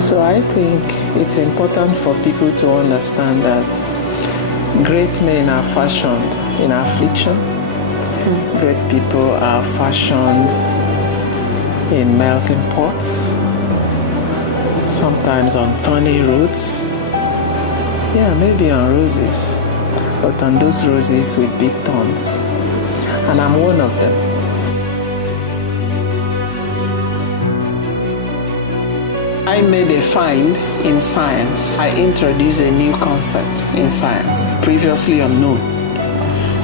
So I think it's important for people to understand that great men are fashioned in affliction. Great people are fashioned in melting pots, sometimes on thorny roads. Yeah, maybe on roses, but on those roses with big thorns. And I'm one of them. I made a find in science. I introduced a new concept in science, previously unknown.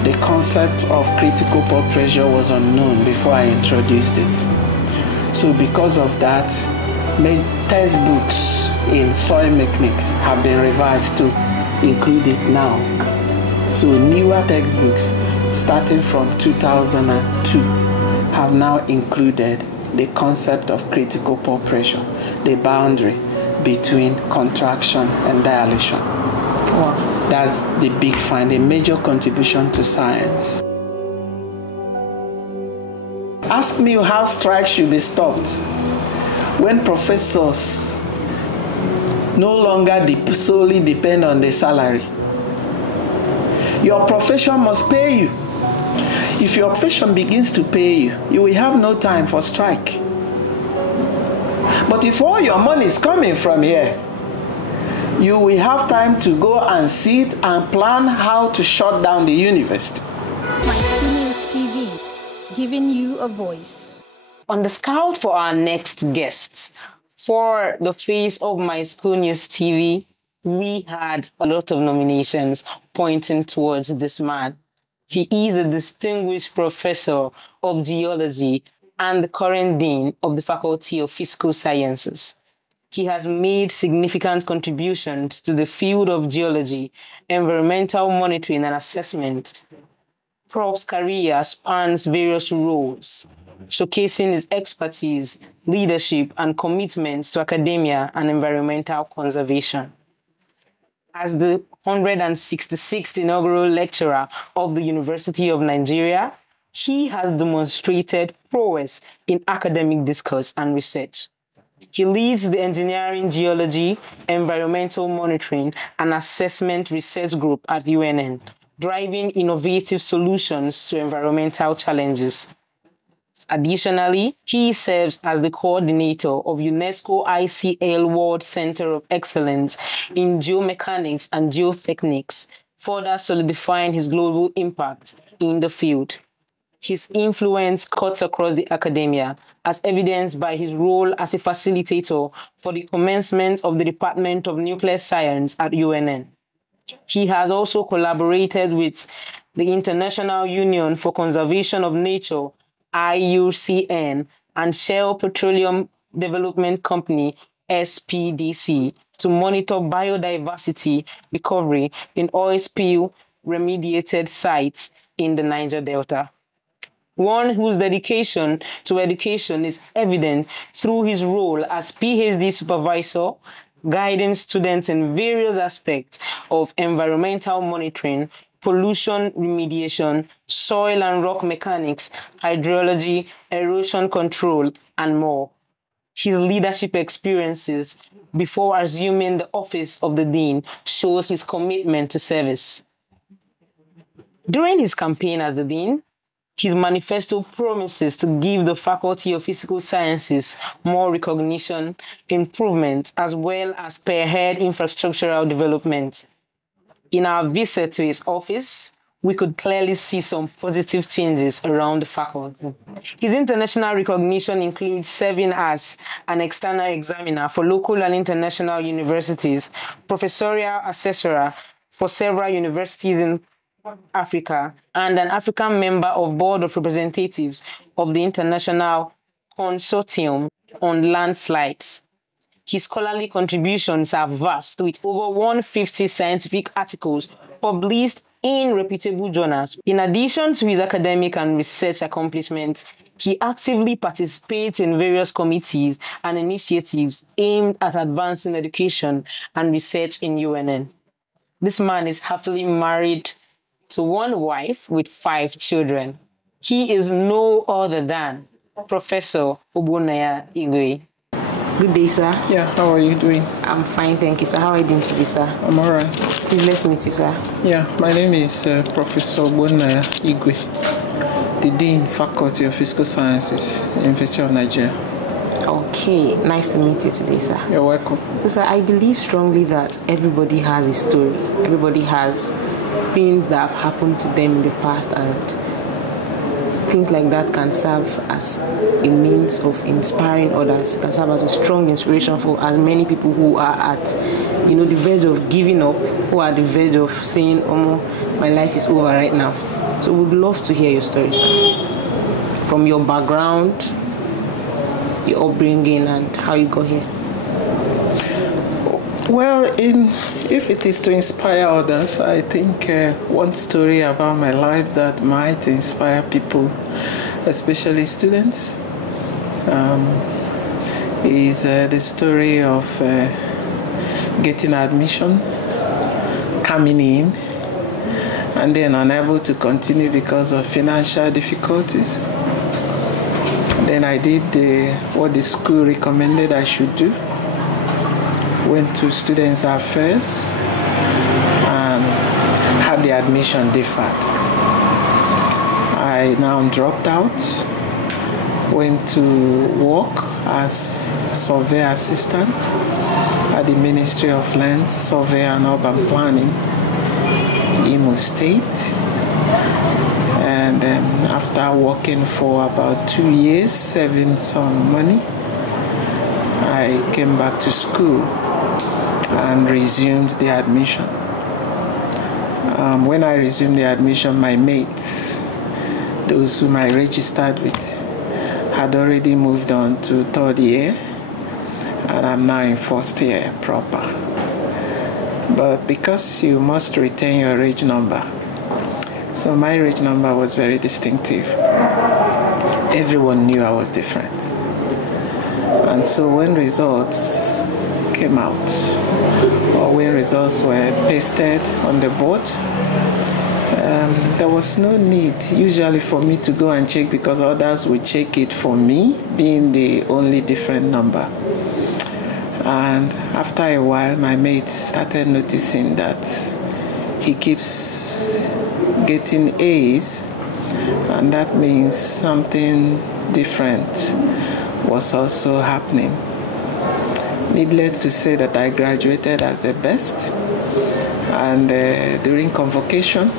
The concept of critical pore pressure was unknown before I introduced it. So because of that, textbooks in soil mechanics have been revised to include it now. So newer textbooks starting from 2002 have now included the concept of critical pore pressure, the boundary between contraction and dilation. Wow. That's the big find, a major contribution to science. Ask me how strikes should be stopped when professors no longer solely depend on the salary. Your profession must pay you. If your profession begins to pay you, you will have no time for strike. But if all your money is coming from here, you will have time to go and sit and plan how to shut down the university. My School News TV, giving you a voice. On the scout for our next guests, for the face of My School News TV, we had a lot of nominations pointing towards this man. He is a distinguished professor of geology and the current dean of the Faculty of Physical Sciences. He has made significant contributions to the field of geology, environmental monitoring and assessment. Prof's career spans various roles, showcasing his expertise, leadership, and commitments to academia and environmental conservation. As the 166th inaugural lecturer of the University of Nigeria, he has demonstrated prowess in academic discourse and research. He leads the Engineering Geology, Environmental Monitoring and Assessment Research Group at UNN, driving innovative solutions to environmental challenges. Additionally, he serves as the coordinator of UNESCO ICL World Center of Excellence in Geomechanics and Geotechnics, further solidifying his global impact in the field. His influence cuts across the academia, as evidenced by his role as a facilitator for the commencement of the Department of Nuclear Science at UNN. He has also collaborated with the International Union for Conservation of Nature, IUCN, and Shell Petroleum Development Company, SPDC, to monitor biodiversity recovery in oil spill remediated sites in the Niger Delta. One whose dedication to education is evident through his role as PhD supervisor, guiding students in various aspects of environmental monitoring, pollution remediation, soil and rock mechanics, hydrology, erosion control, and more. His leadership experiences before assuming the office of the dean shows his commitment to service. During his campaign as the dean, his manifesto promises to give the Faculty of Physical Sciences more recognition, improvement, as well as per-head infrastructural development. In our visit to his office, we could clearly see some positive changes around the faculty. His international recognition includes serving as an external examiner for local and international universities, professorial assessor for several universities in Africa, and an African member of Board of Representatives of the International Consortium on Landslides. His scholarly contributions are vast, with over 150 scientific articles published in reputable journals. In addition to his academic and research accomplishments, he actively participates in various committees and initiatives aimed at advancing education and research in UNN. This man is happily married to one wife with 5 children. He is no other than Professor Ogbonnaya Igwe. Good day, sir. Yeah, how are you doing? I'm fine, thank you, sir. How are you doing today, sir? I'm all right. Please, let's meet you, sir. Yeah, my name is Professor Ogbonnaya Igwe, the Dean, Faculty of Physical Sciences, University of Nigeria. Okay, nice to meet you today, sir. You're welcome. So, sir, I believe strongly that everybody has a story. Everybody has things that have happened to them in the past, and things like that can serve as a means of inspiring others, can serve as a strong inspiration for as many people who are at, the verge of giving up, who are at the verge of saying, oh, my life is over right now. So we'd love to hear your story, sir. From your background, your upbringing, and how you got here. Well, if it is to inspire others, I think one story about my life that might inspire people, especially students, is the story of getting admission, coming in, and then unable to continue because of financial difficulties. Then I did what the school recommended I should do. Went to students' affairs and had the admission deferred. I now dropped out, went to work as survey assistant at the Ministry of Land, Survey and Urban Planning, Imo State. And after working for about 2 years, saving some money, I came back to school and resumed the admission. When I resumed the admission, my mates, those whom I registered with, had already moved on to third year, and I'm now in first year proper. But because you must retain your reg number, so my reg number was very distinctive. Everyone knew I was different. And so when results came out, or when results were pasted on the board, there was no need usually for me to go and check, because others would check it for me, being the only different number. And after a while, my mates started noticing that he keeps getting A's, and that means something different was also happening. Needless to say that I graduated as the best, and during convocation,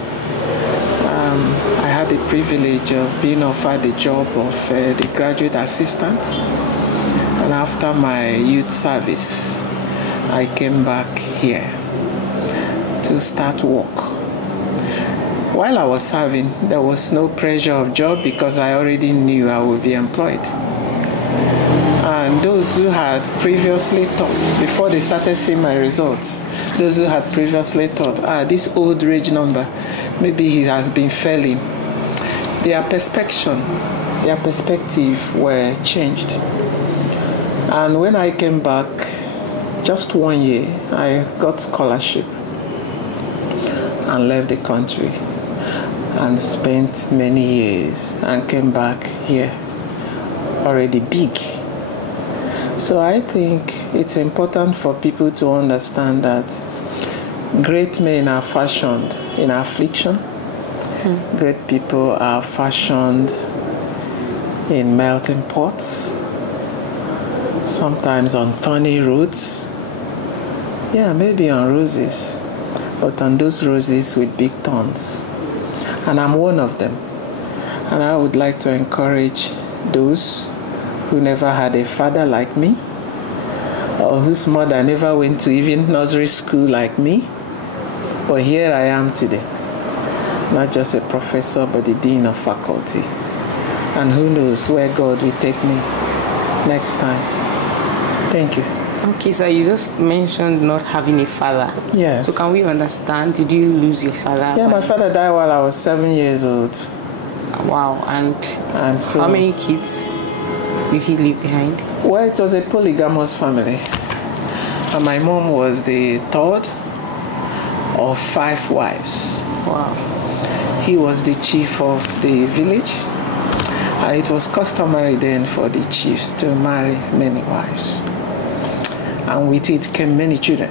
I had the privilege of being offered the job of the graduate assistant, and after my youth service, I came back here to start work. While I was serving, there was no pressure of job because I already knew I would be employed. And those who had previously thought, before they started seeing my results, those who had previously thought, this old reg number, maybe he has been failing, their perspective were changed. And when I came back, just 1 year, I got scholarship and left the country and spent many years and came back here already big. So I think it's important for people to understand that great men are fashioned in affliction. Great people are fashioned in melting pots, sometimes on thorny roads. Yeah, maybe on roses, but on those roses with big thorns. And I'm one of them. And I would like to encourage those who never had a father like me, or whose mother never went to even nursery school like me. But here I am today, not just a professor, but the dean of faculty. And who knows where God will take me next time. Thank you. Okay, so you just mentioned not having a father. Yes. So can we understand, did you lose your father? Yeah, my father died while I was 7 years old. Wow, and so how many kids did he leave behind? Well, it was a polygamous family. And my mom was the third of 5 wives. Wow. He was the chief of the village. And it was customary then for the chiefs to marry many wives. and with it came many children.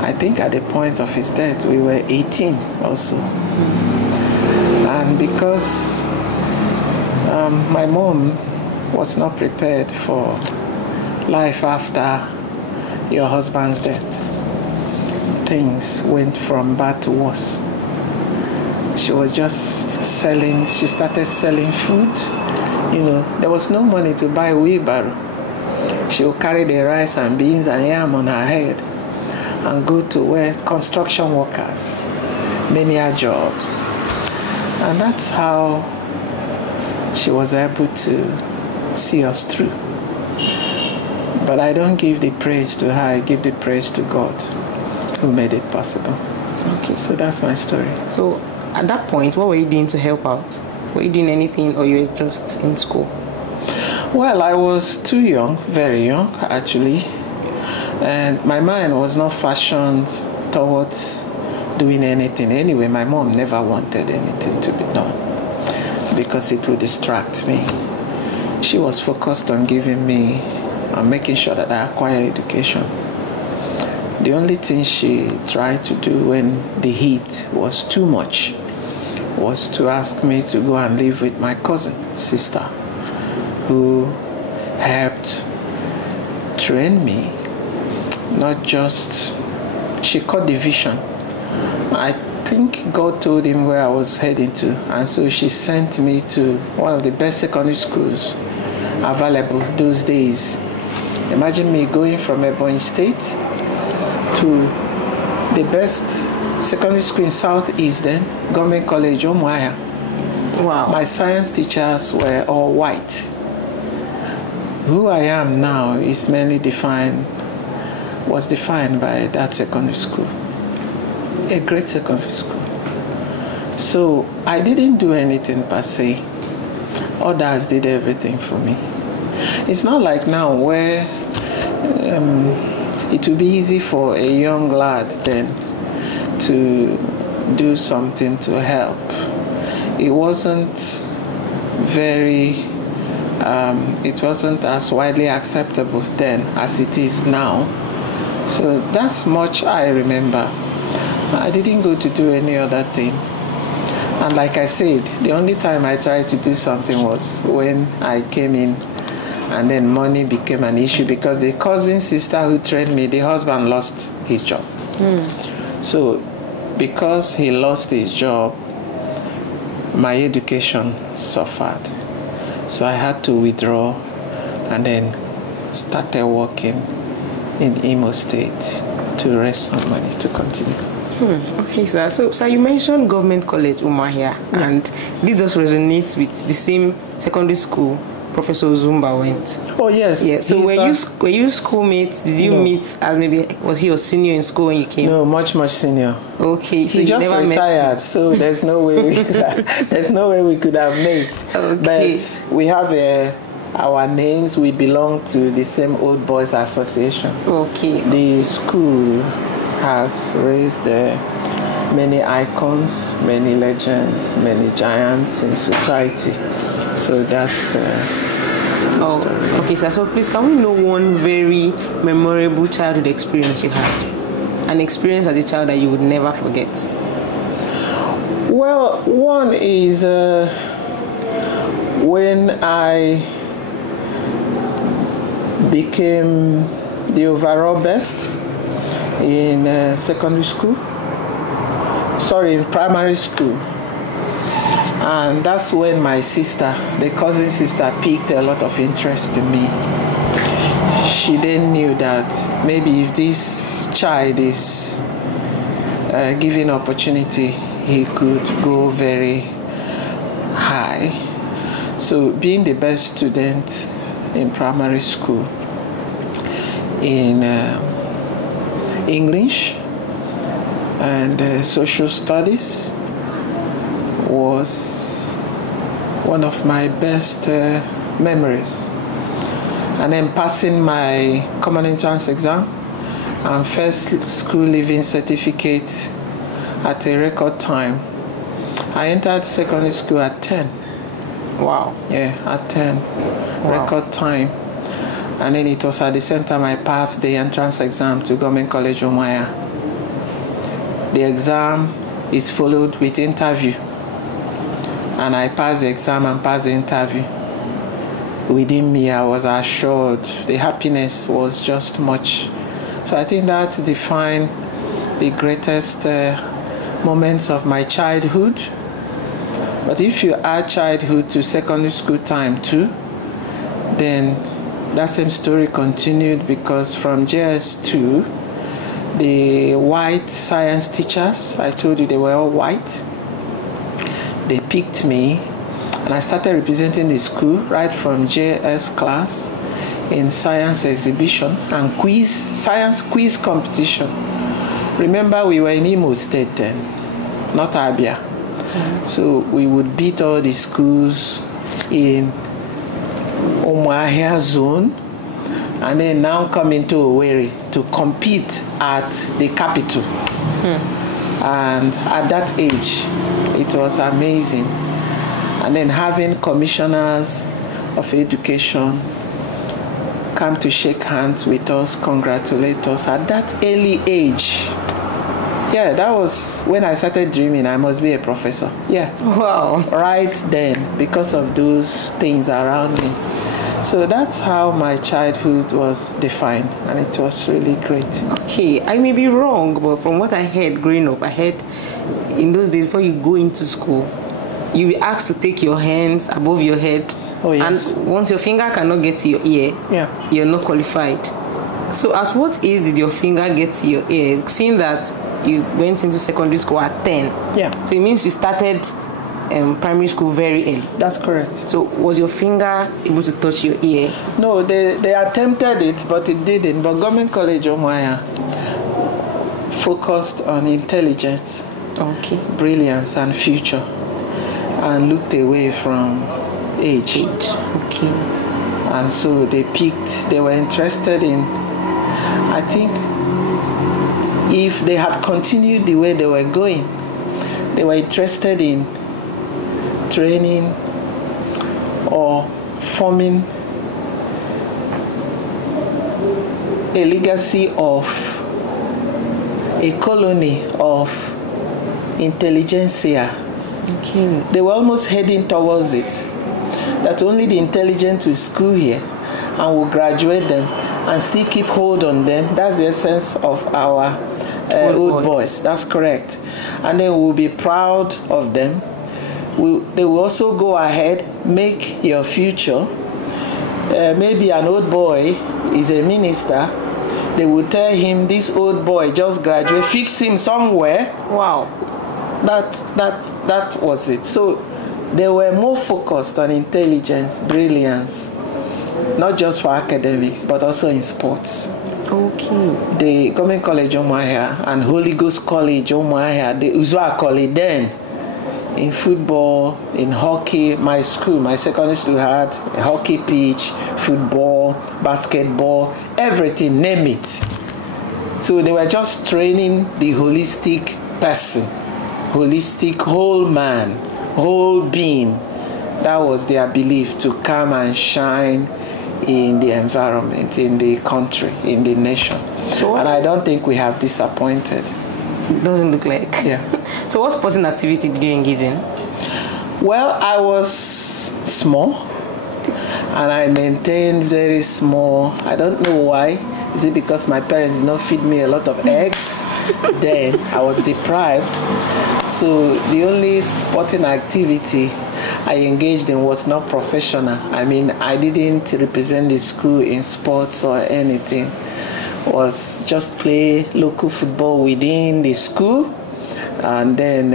I think at the point of his death, we were 18 also. And because my mom was not prepared for life after your husband's death, things went from bad to worse. She was just selling, she started selling food. You know, there was no money to buy a wheelbarrow. She would carry the rice and beans and yam on her head and go to where construction workers, many are jobs. And that's how she was able to see us through. But I don't give the praise to her, I give the praise to God who made it possible. Okay. So that's my story. So at that point, what were you doing to help out? Were you doing anything, or you were just in school? Well, I was too young, very young actually. And my mind was not fashioned towards doing anything. Anyway, my mom never wanted anything to be done because it would distract me. She was focused on giving me, on making sure that I acquire education. The only thing she tried to do when the heat was too much was to ask me to go and live with my cousin, sister, who helped train me. Not just, she caught the vision. I think God told him where I was heading to, and so she sent me to one of the best secondary schools available those days. Imagine me going from Ebonyi State to the best secondary school in Southeast then, Government College, Umuahia. Wow. My science teachers were all white. Who I am now is mainly was defined by that secondary school. A great secondary school. So I didn't do anything per se. Others did everything for me. It's not like now where it would be easy for a young lad then to do something to help. It wasn't it wasn't as widely acceptable then as it is now. So that's much I remember. I didn't go to do any other thing. And like I said, the only time I tried to do something was when I came in, and then money became an issue because the cousin sister who trained me, the husband lost his job. So because he lost his job, my education suffered. So I had to withdraw and then started working in Imo State to raise some money to continue. Okay, sir. So you mentioned Government College, Umuahia, and this just resonates with the same secondary school Professor Zumba went. Oh, yes. Yeah. So were you schoolmates? Did you meet as maybe, was he your senior in school when you came? No, much senior. Okay. So he you just never retired, so there's no way we could have met. Okay. But we have our names. We belong to the same Old Boys Association. Okay. The school has raised many icons, many legends, many giants in society. So that's the story. Okay, sir. So please, can we know one very memorable childhood experience you had? An experience as a child that you would never forget? Well, one is when I became the overall best in secondary school. Sorry, in primary school. And that's when my sister, the cousin sister, piqued a lot of interest in me. She then knew that maybe if this child is given opportunity, he could go very high. So being the best student in primary school in English and social studies was one of my best memories. And then passing my common entrance exam and first school leaving certificate at a record time. I entered secondary school at 10. Wow. Yeah, at 10. Wow. Record time. And then it was at the same time I passed the entrance exam to Government College Umuahia. The exam is followed with interview. And I passed the exam and passed the interview. Within me, I was assured the happiness was just much. So I think that defined the greatest moments of my childhood. But if you add childhood to secondary school time too, then that same story continued, because from JS2, the white science teachers, I told you they were all white, they picked me, and I started representing the school right from JS class in science exhibition and quiz, science quiz competition. Remember, we were in Imo State then, not Abia. So we would beat all the schools in Umuahia zone, and then now come into Owerri to compete at the capital. And at that age, it was amazing. And then having commissioners of education come to shake hands with us, congratulate us at that early age. Yeah, that was when I started dreaming I must be a professor. Yeah. Wow. Right then, because of those things around me. So that's how my childhood was defined, and it was really great. Okay, I may be wrong, but from what I heard growing up, I heard in those days before you go into school, you be asked to take your hands above your head. Oh, yes. And once your finger cannot get to your ear, you're not qualified. So at what age did your finger get to your ear? Seeing that you went into secondary school at 10. Yeah. So it means you started primary school very early. That's correct. So was your finger able to touch your ear? No, they attempted it, but it didn't. But Government College Umuahia focused on intelligence, brilliance, and future, and looked away from age. Okay. And so they were interested in, I think, if they had continued the way they were going, they were interested in training or forming a legacy of a colony of intelligentsia. Okay. They were almost heading towards it, that only the intelligent will school here and will graduate them and still keep hold on them. That's the essence of our old boys. That's correct. And then we'll be proud of them. They will also go ahead, make your future. Maybe an old boy is a minister. They will tell him, this old boy just graduated, fix him somewhere. Wow. That was it. So they were more focused on intelligence, brilliance, not just for academics, but also in sports. Okay. The Government College Umuahia and Holy Ghost College Umuahia, the Uzwa College then, in football, in hockey, my secondary school had a hockey pitch, football, basketball, everything, name it. So they were just training the holistic person, holistic whole man, whole being. That was their belief, to come and shine in the environment, in the country, in the nation. And I don't think we have disappointed. It doesn't look like. Yeah. So what sporting activity did you engage in? Well, I was small, and I maintained very small. I don't know why. Is it because my parents did not feed me a lot of eggs? Then I was deprived. So the only sporting activity I engaged in was not professional. I mean, I didn't represent the school in sports or anything. It was just play local football within the school. And then,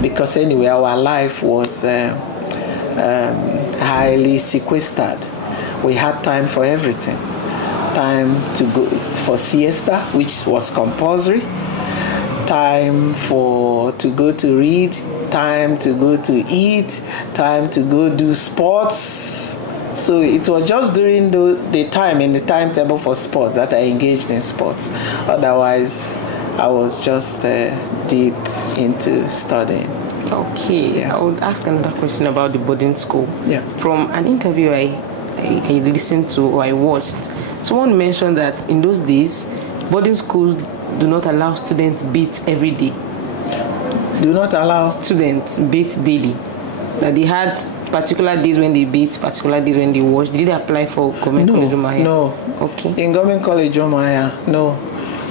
because anyway, our life was highly sequestered. We had time for everything. Time to go for siesta, which was compulsory. Time to go to read. Time to go to eat. Time to go do sports. So it was just during the time in the timetable for sports that I engaged in sports. Otherwise, I was just deep into studying. Okay, yeah. I would ask another question about the boarding school. Yeah. From an interview I I listened to or I watched, someone mentioned that in those days, boarding schools do not allow students bathe every day. Do not allow students bathe daily. That they had particular days when they bathe, particular days when they wash. Did it apply for Government College Ogbonnaya? No. Okay. In Government College Ogbonnaya, no.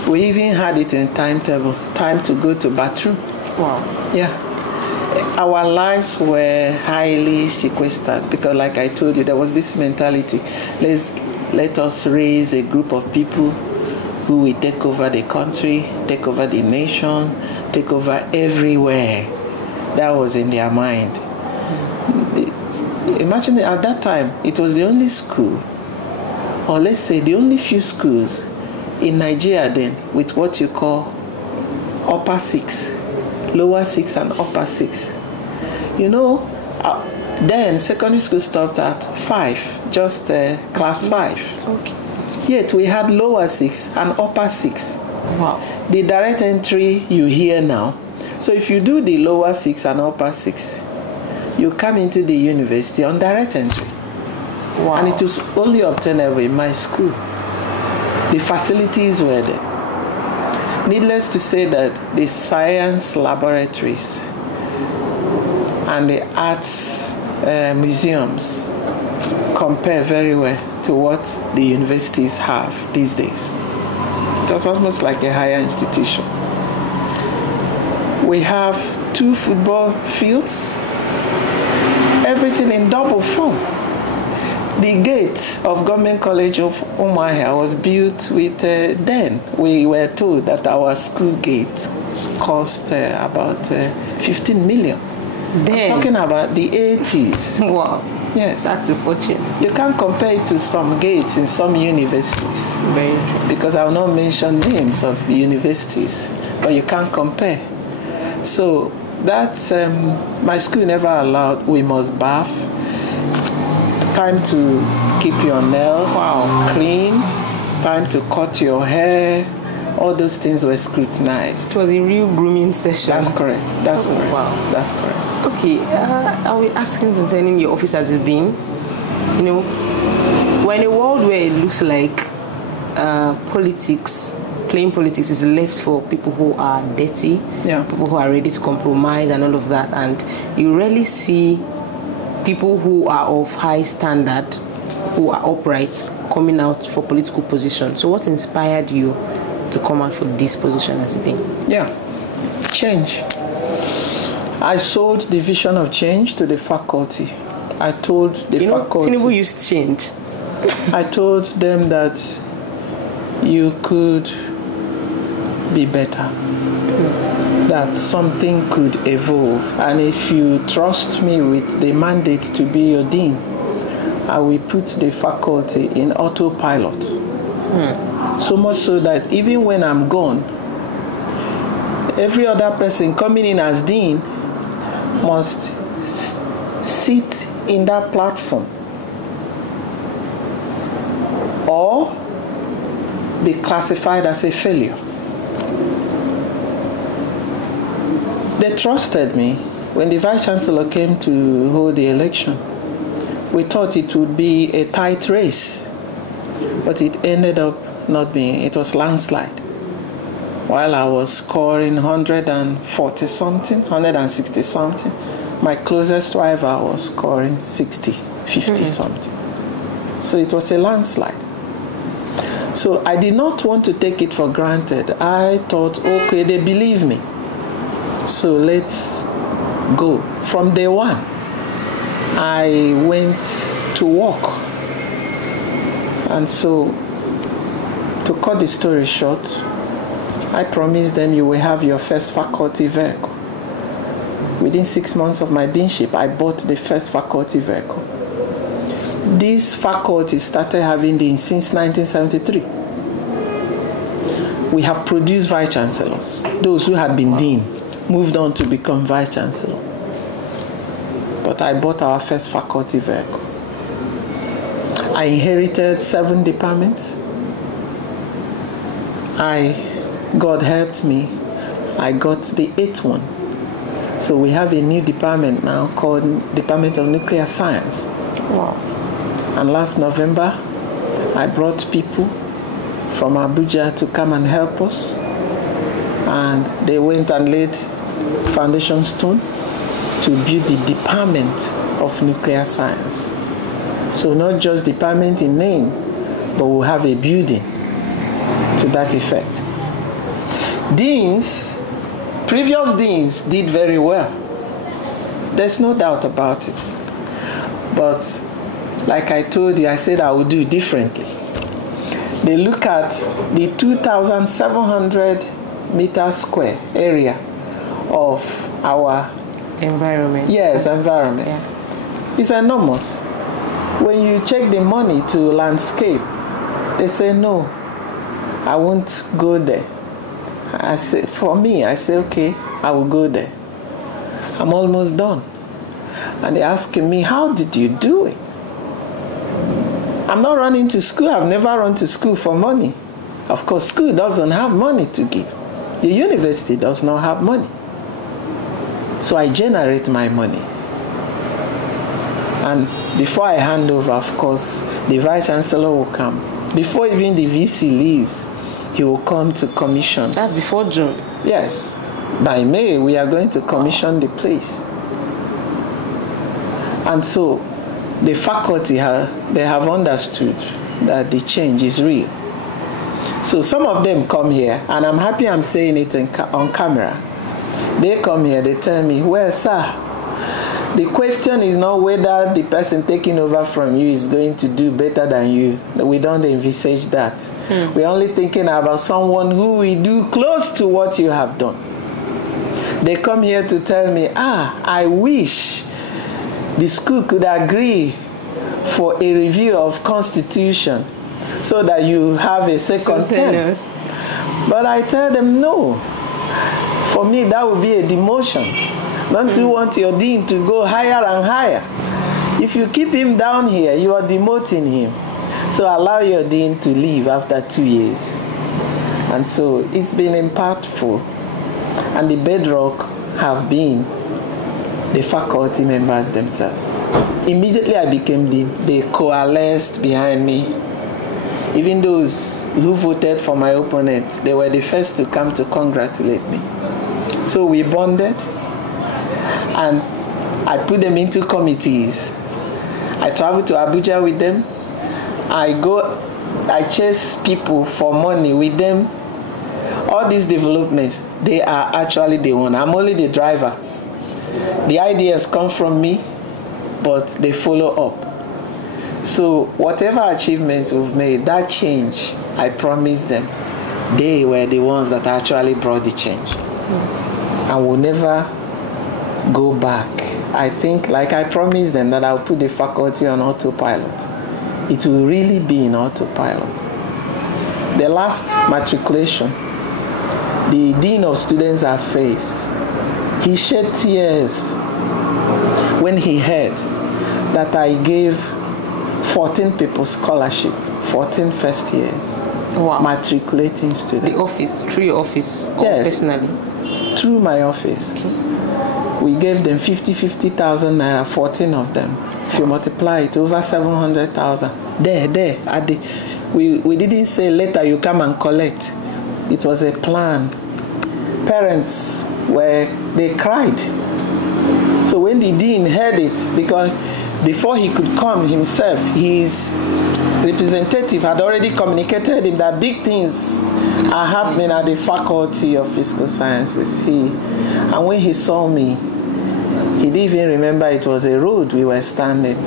We even had it in timetable, time to go to bathroom. Wow. Yeah. Our lives were highly sequestered because, like I told you, there was this mentality. Let us raise a group of people who will take over the country, take over the nation, take over everywhere. That was in their mind. Imagine at that time, it was the only school, or let's say the only few schools in Nigeria then with what you call upper six, lower six and upper six. You know, then secondary school stopped at 5, just class 5. Okay. Yet we had lower six and upper six. Wow. The direct entry you hear now. So if you do the lower six and upper six, you come into the university on direct entry. Wow. And it was only obtainable in my school. The facilities were there. Needless to say that the science laboratories and the arts museums compare very well to what the universities have these days. It was almost like a higher institution. We have 2 football fields, everything in double form. The gate of Government College of Ogbonnaya was built with, then we were told that our school gate cost about 15 million. Then, I'm talking about the 80s. Wow. Yes. That's a fortune. You can't compare it to some gates in some universities. Very true. Because I will not mention names of universities, but you can't compare. So that's, my school never allowed, we must bath, time to keep your nails clean, time to cut your hair, all those things were scrutinized. It was a real grooming session. That's correct. That's correct. Wow. That's correct. Okay, I will ask him concerning your office as his dean. You know, we're in a world where it looks like playing politics is left for people who are dirty, people who are ready to compromise and all of that. And you rarely see people who are of high standard, who are upright, coming out for political position. So what inspired you to come out for this position as a dean? Yeah, change. I sold the vision of change to the faculty. I told the faculty. Tinubu used change. I told them that you could be better, that something could evolve. And if you trust me with the mandate to be your dean, I will put the faculty in autopilot. So much so that even when I'm gone, every other person coming in as dean must sit in that platform or be classified as a failure. They trusted me. When the Vice Chancellor came to hold the election, we thought it would be a tight race, but it ended up not being. It was landslide. While I was scoring 140 something, 160 something, my closest rival was scoring 60, 50 something. So it was a landslide. So I did not want to take it for granted. I thought, okay, they believe me, so let's go. From day one, I went to work. And so, to cut the story short, I promised them you will have your first faculty vehicle. Within 6 months of my deanship, I bought the first faculty vehicle. This faculty started having deans since 1973. We have produced vice chancellors. Those who had been dean moved on to become vice chancellor. But I bought our first faculty vehicle. I inherited 7 departments. God helped me, I got the 8th one. So we have a new department now called Department of Nuclear Science. Wow. And last November, I brought people from Abuja to come and help us. And they went and laid foundation stone to build the Department of Nuclear Science. So not just department in name, but we'll have a building to that effect. Deans, previous deans did very well. There's no doubt about it. But like I told you, I said I would do it differently. They look at the 2,700 meter square area of our environment. Yes, environment. Yeah. It's enormous. When you check the money to landscape, they say, no, I won't go there. I say, for me, I say, okay, I will go there. I'm almost done. And they're asking me, how did you do it? I'm not running to school. I've never run to school for money. Of course, school doesn't have money to give. The university does not have money. So I generate my money. And before I hand over, of course, the Vice Chancellor will come. Before even the VC leaves, he will come to commission. That's before June? Yes. By May, we are going to commission the place. And so the faculty, they have understood that the change is real. So some of them come here, and I'm happy I'm saying it on camera. They come here, they tell me, well, sir, the question is not whether the person taking over from you is going to do better than you. We don't envisage that. We're only thinking about someone who will do close to what you have done. They come here to tell me, I wish the school could agree for a review of Constitution so that you have a second term. But I tell them, no. For me, that would be a demotion. Don't you want your dean to go higher and higher? If you keep him down here, you are demoting him. So allow your dean to leave after 2 years. And so it's been impactful. And the bedrock have been the faculty members themselves. Immediately I became dean, they coalesced behind me. Even those who voted for my opponent, they were the first to come to congratulate me. So we bonded, and I put them into committees. I travel to Abuja with them. I chase people for money with them. All these developments, they are actually the one. I'm only the driver. The ideas come from me, but they follow up. So whatever achievements we've made, that change, I promised them, they were the ones that actually brought the change. And we'll never go back. I think, like I promised them, that I'll put the faculty on autopilot. It will really be in autopilot. The last matriculation, the Dean of Students Affairs, he shed tears when he heard that I gave 14 people scholarship, 14 first years, matriculating students. The office, through your office, or yes, personally? Through my office. Okay. We gave them 50,000 naira, 14 of them. If you multiply it, over 700,000. We didn't say later you come and collect. It was a plan. Parents they cried. So when the dean heard it, because before he could come himself, his representative had already communicated him that big things are happening at the Faculty of Physical Sciences. And when he saw me, he didn't even remember it was a road we were standing.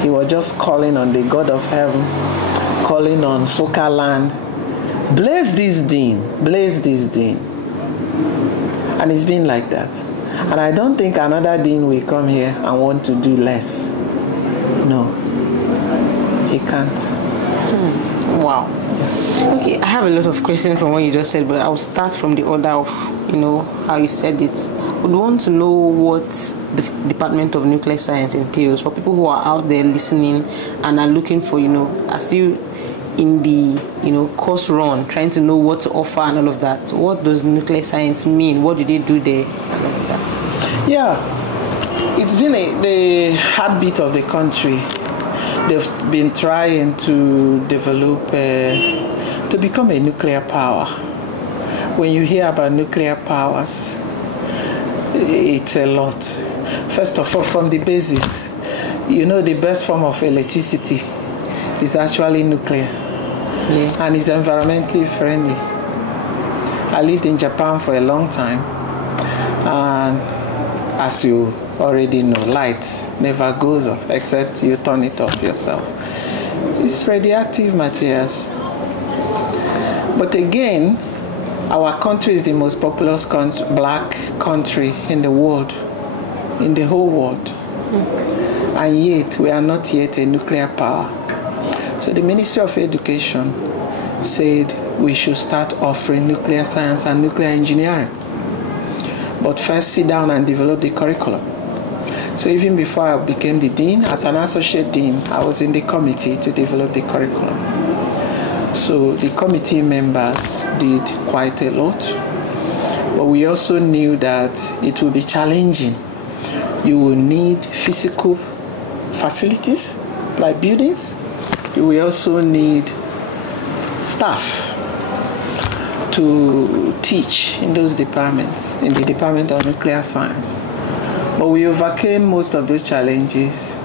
He was just calling on the God of heaven, calling on Nsukka land. Bless this dean, bless this dean. And it's been like that. And I don't think another dean will come here and want to do less. No, he can't. Wow. Okay, I have a lot of questions from what you just said, but I'll start from the order of, how you said it. I would want to know what the Department of Nuclear Science entails for people who are out there listening and are looking for, are still in the, course run, trying to know what to offer and all of that. What does nuclear science mean? What do they do there and all of that? Yeah, it's been the heartbeat of the country. they've been trying to develop, to become a nuclear power. When you hear about nuclear powers, it's a lot. First of all, from the basis, the best form of electricity is actually nuclear. Yes. And it's environmentally friendly. I lived in Japan for a long time, and as you already know, light never goes off except you turn it off yourself. It's radioactive materials. But again, our country is the most populous black country in the world, in the whole world. And yet, we are not yet a nuclear power. So the Ministry of Education said we should start offering nuclear science and nuclear engineering. But first sit down and develop the curriculum. So even before I became the dean, as an associate dean, I was in the committee to develop the curriculum. So the committee members did quite a lot. But we also knew that it would be challenging. You will need physical facilities, like buildings. You will also need staff to teach in those departments, in the Department of Nuclear Science. But we overcame most of those challenges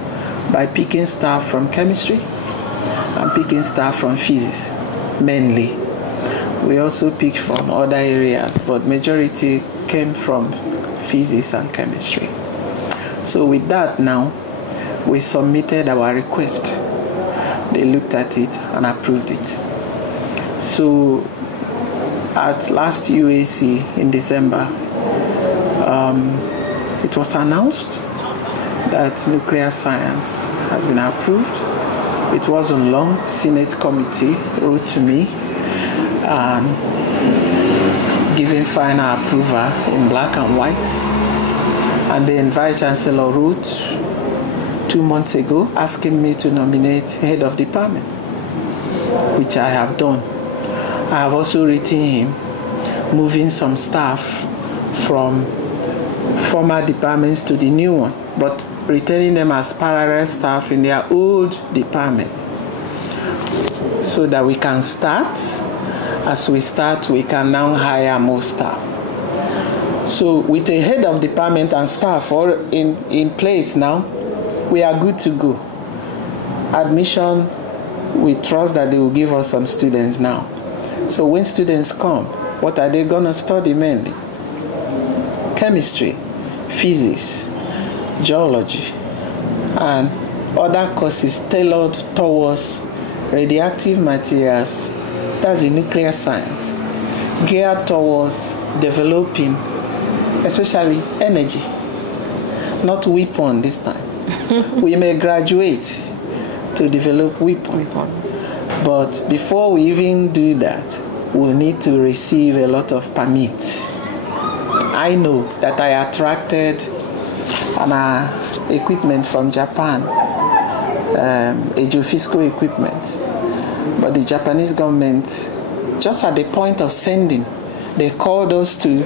by picking staff from chemistry and picking staff from physics, mainly. We also picked from other areas, but majority came from physics and chemistry. So with that now, we submitted our request. They looked at it and approved it. So at last UAC in December, it was announced that nuclear science has been approved. It wasn't long. Senate committee wrote to me and giving final approval in black and white. And then Vice Chancellor wrote 2 months ago asking me to nominate head of department, which I have done. I have also written him moving some staff from former departments to the new one, but retaining them as parallel staff in their old department, so that we can start. As we start, we can now hire more staff. So with a head of department and staff all in place now, we are good to go. Admission, we trust that they will give us some students now. So when students come, what are they going to study mainly? Chemistry, physics, geology, and other courses tailored towards radioactive materials, that's in nuclear science, geared towards developing, especially energy, not weapon this time. We may graduate to develop weapons, but before we even do that, we'll need to receive a lot of permits. I know that I attracted equipment from Japan, a geophysical equipment, but the Japanese government, just at the point of sending, they called us to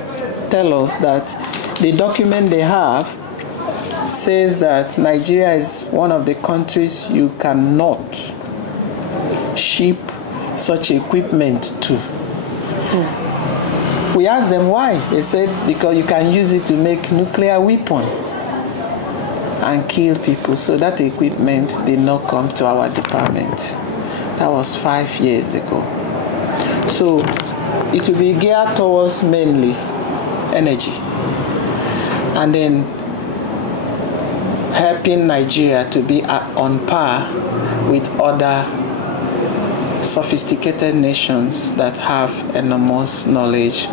tell us that the document they have says that Nigeria is one of the countries you cannot ship such equipment to. We asked them why. They said because you can use it to make nuclear weapon and kill people. So that equipment did not come to our department. That was 5 years ago. So it will be geared towards mainly energy, and then helping Nigeria to be on par with other sophisticated nations that have enormous knowledge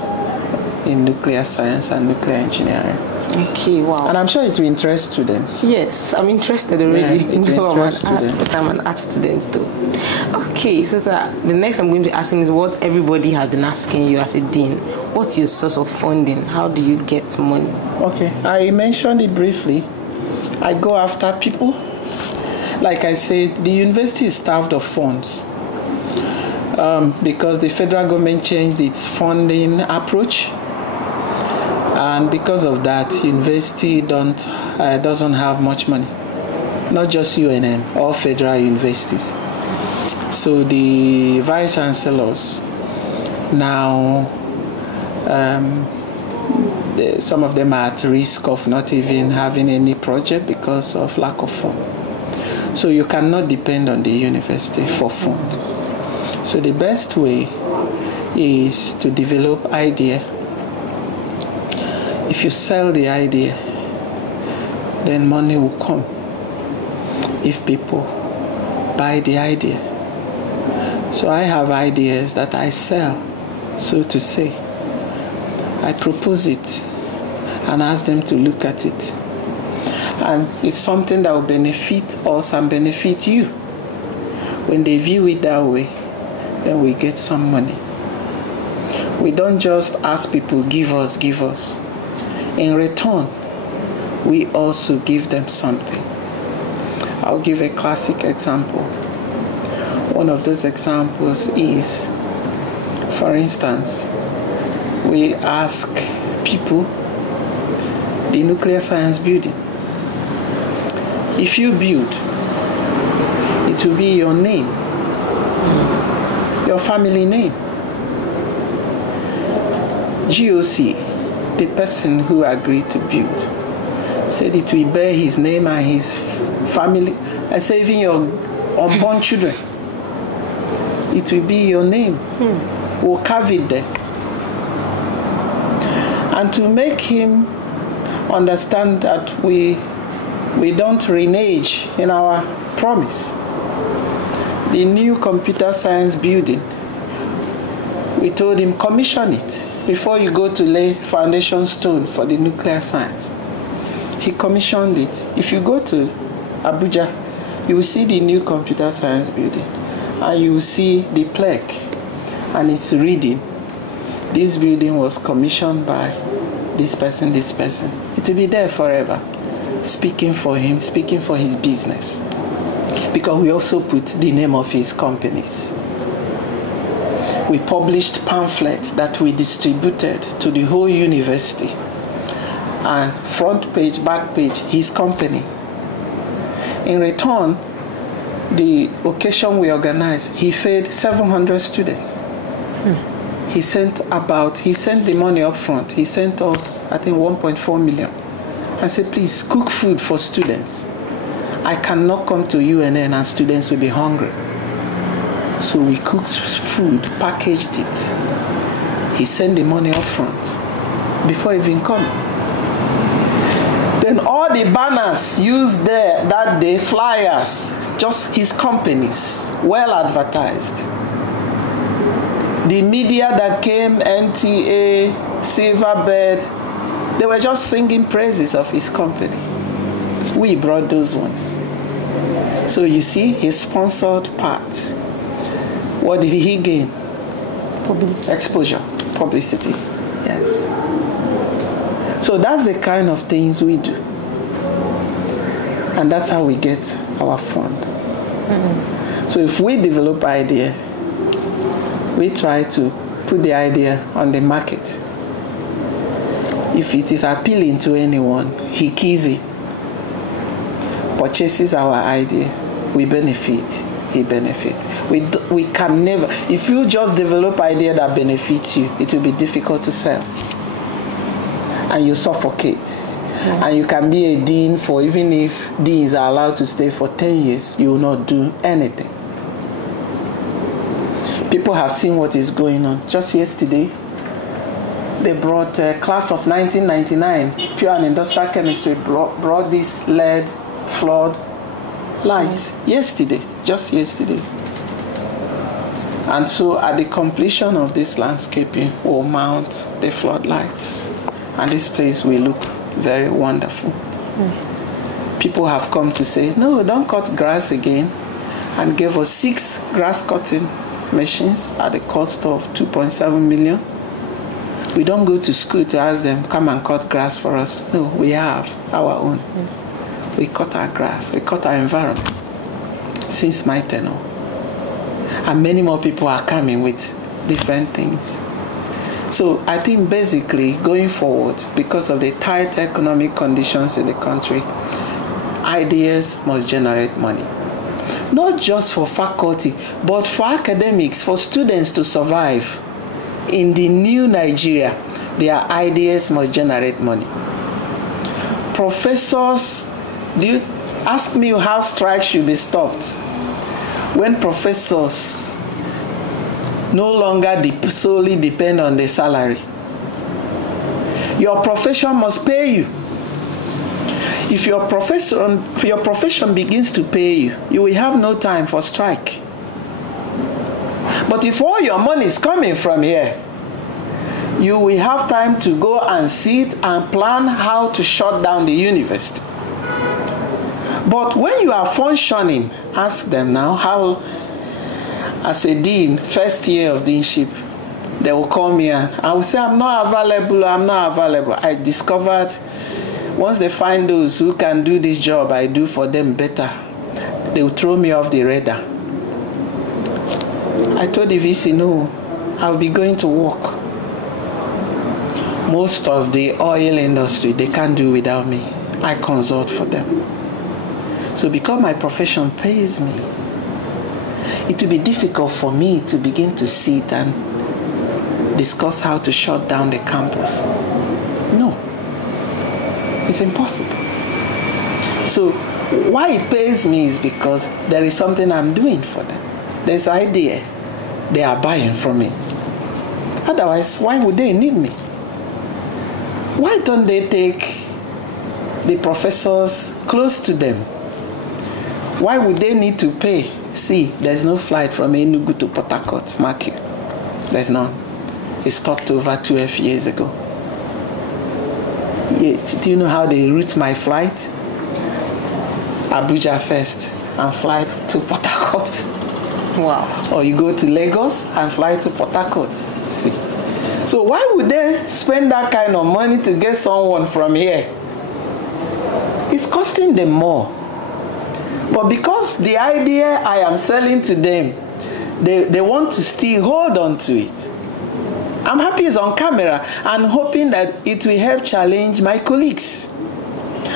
in nuclear science and nuclear engineering. Okay, wow. And I'm sure it will interest students. Yes, I'm interested already. Yeah, I'm an art student though. Okay, so sir, the next I'm going to be asking is what everybody has been asking you as a dean. What's your source of funding? How do you get money? Okay, I mentioned it briefly. I go after people. Like I said, the university is starved of funds because the federal government changed its funding approach. And because of that, university doesn't have much money. not just UNN, all federal universities. So the vice chancellors now, some of them are at risk of not even having any project because of lack of fund. So you cannot depend on the university for fund. So the best way is to develop idea. If you sell the idea, then money will come if people buy the idea. So I have ideas that I sell, so to say. I propose it and ask them to look at it. And it's something that will benefit us and benefit you. When they view it that way, then we get some money. We don't just ask people, give us, give us. In return, we also give them something. I'll give a classic example. One of those examples is, for instance, we ask people the nuclear science building. If you build, it will be your name, your family name. GOC, the person who agreed to build, said it will bear his name and his family. I say even your unborn children, it will be your name. We'll carve it there. And to make him understand that we don't renege in our promise, the new computer science building, we told him, commission it before you go to lay foundation stone for the nuclear science. He commissioned it. If you go to Abuja, you will see the new computer science building, and you will see the plaque, and it's reading, this building was commissioned by this person, this person. It will be there forever, speaking for him, speaking for his business. Because we also put the name of his companies. We published pamphlets that we distributed to the whole university. And front page, back page, his company. In return, the occasion we organized, he fed 700 students. He sent the money up front. He sent us, I think, 1.4 million. I said, please, cook food for students. I cannot come to UNN and students will be hungry. So we cooked food, packaged it. He sent the money up front before even coming. Then all the banners used there that day, flyers, just his companies, well advertised. The media that came, NTA, Silverbird, they were just singing praises of his company. We brought those ones. So you see, his sponsored part. What did he gain? Publicity. Exposure, publicity, yes. So that's the kind of things we do. And that's how we get our fund. So if we develop idea, we try to put the idea on the market. If it is appealing to anyone, he keys it, purchases our idea, we benefit, he benefits. We can never, if you just develop idea that benefits you, it will be difficult to sell. And you suffocate. And you can be a dean for, even if deans are allowed to stay for 10 years, you will not do anything. People have seen what is going on. Just yesterday, they brought a class of 1999, pure and industrial chemistry, brought this lead flood light yesterday, just yesterday. And so at the completion of this landscaping, we'll mount the floodlights. And this place will look very wonderful. People have come to say, no, don't cut grass again, and gave us 6 grass cutting machines at the cost of 2.7 million. We don't go to school to ask them, come and cut grass for us. No, we have our own. We cut our grass, we cut our environment since my tenure. And many more people are coming with different things. So I think basically going forward, because of the tight economic conditions in the country, ideas must generate money. Not just for faculty, but for academics, for students to survive. In the new Nigeria, their ideas must generate money. Professors, ask me how strikes should be stopped. When professors no longer solely depend on the salary. Your profession must pay you. If your profession begins to pay you, you will have no time for strike. But if all your money is coming from here, you will have time to go and sit and plan how to shut down the university. But when you are functioning, ask them now how, as a dean, first year of deanship, they will call me and I will say, I'm not available. I discovered once they find those who can do this job, I do for them better, they will throw me off the radar. I told the VC, no, I'll be going to work. Most of the oil industry, they can't do without me. I consult for them. So because my profession pays me, it will be difficult for me to begin to sit and discuss how to shut down the campus. No, it's impossible. So why it pays me is because there is something I'm doing for them. There's an idea they are buying from me. Otherwise, why would they need me? Why don't they take the professors close to them? Why would they need to pay? See, there's no flight from Enugu to Port Harcourt, mark you. There's none. It stopped over 12 years ago. Do you know how they route my flight? Abuja first and fly to Port Harcourt. Wow. Or you go to Lagos and fly to Port Harcourt. See. So why would they spend that kind of money to get someone from here? It's costing them more. But because the idea I am selling to them, they want to still hold on to it. I'm happy it's on camera and hoping that it will help challenge my colleagues.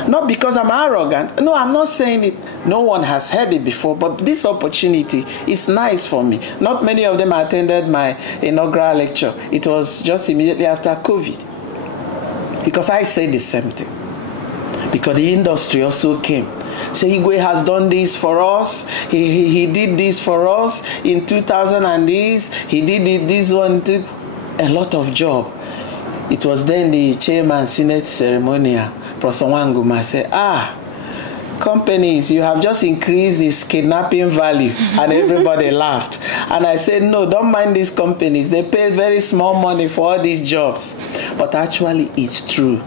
Not because I'm arrogant. No, I'm not saying it. No one has heard it before, but this opportunity is nice for me. Not many of them attended my inaugural lecture. It was just immediately after COVID. Because I said the same thing. Because the industry also came. Say, Igwe has done this for us. He did this for us in 2000 and this. He did this one. A lot of job. It was then the chairman Senate ceremonial, Professor Wanguma, said, companies, you have just increased this kidnapping value. And everybody laughed. And I said, no, don't mind these companies. They pay very small money for all these jobs. But actually, it's true.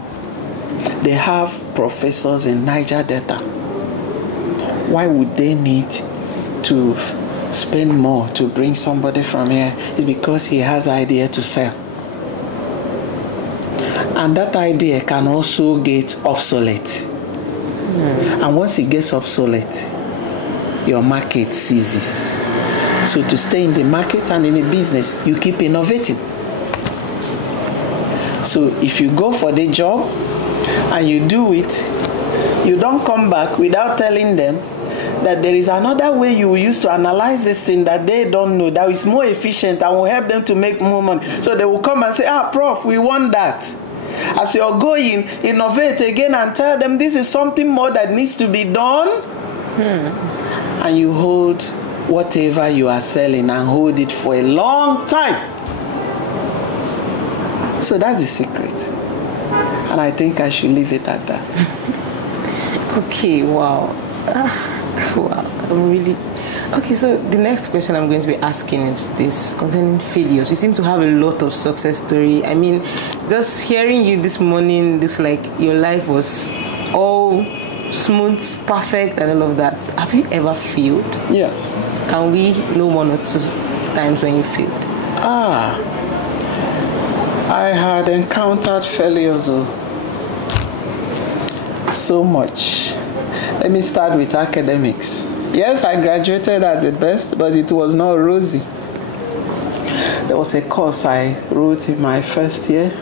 They have professors in Niger Delta. Why would they need to spend more to bring somebody from here? It's because he has an idea to sell. And that idea can also get obsolete. And once it gets obsolete, your market ceases. So to stay in the market and in the business, you keep innovating. So if you go for the job and you do it, you don't come back without telling them that there is another way you will use to analyze this thing that they don't know, that is more efficient and will help them to make more money. So they will come and say, Prof, we want that. As you're going, innovate again and tell them this is something more that needs to be done. And you hold whatever you are selling and hold it for a long time. So that's the secret. And I think I should leave it at that. Okay, wow. Wow, I'm really... Okay, so the next question I'm going to be asking is this, concerning failures. You seem to have a lot of success story. I mean, just hearing you this morning looks like your life was all smooth, perfect, and all of that. Have you ever failed? Yes. Can we know one or two times when you failed? I had encountered failures so much. Let me start with academics. Yes, I graduated as the best, but it was not rosy. There was a course I wrote in my second year.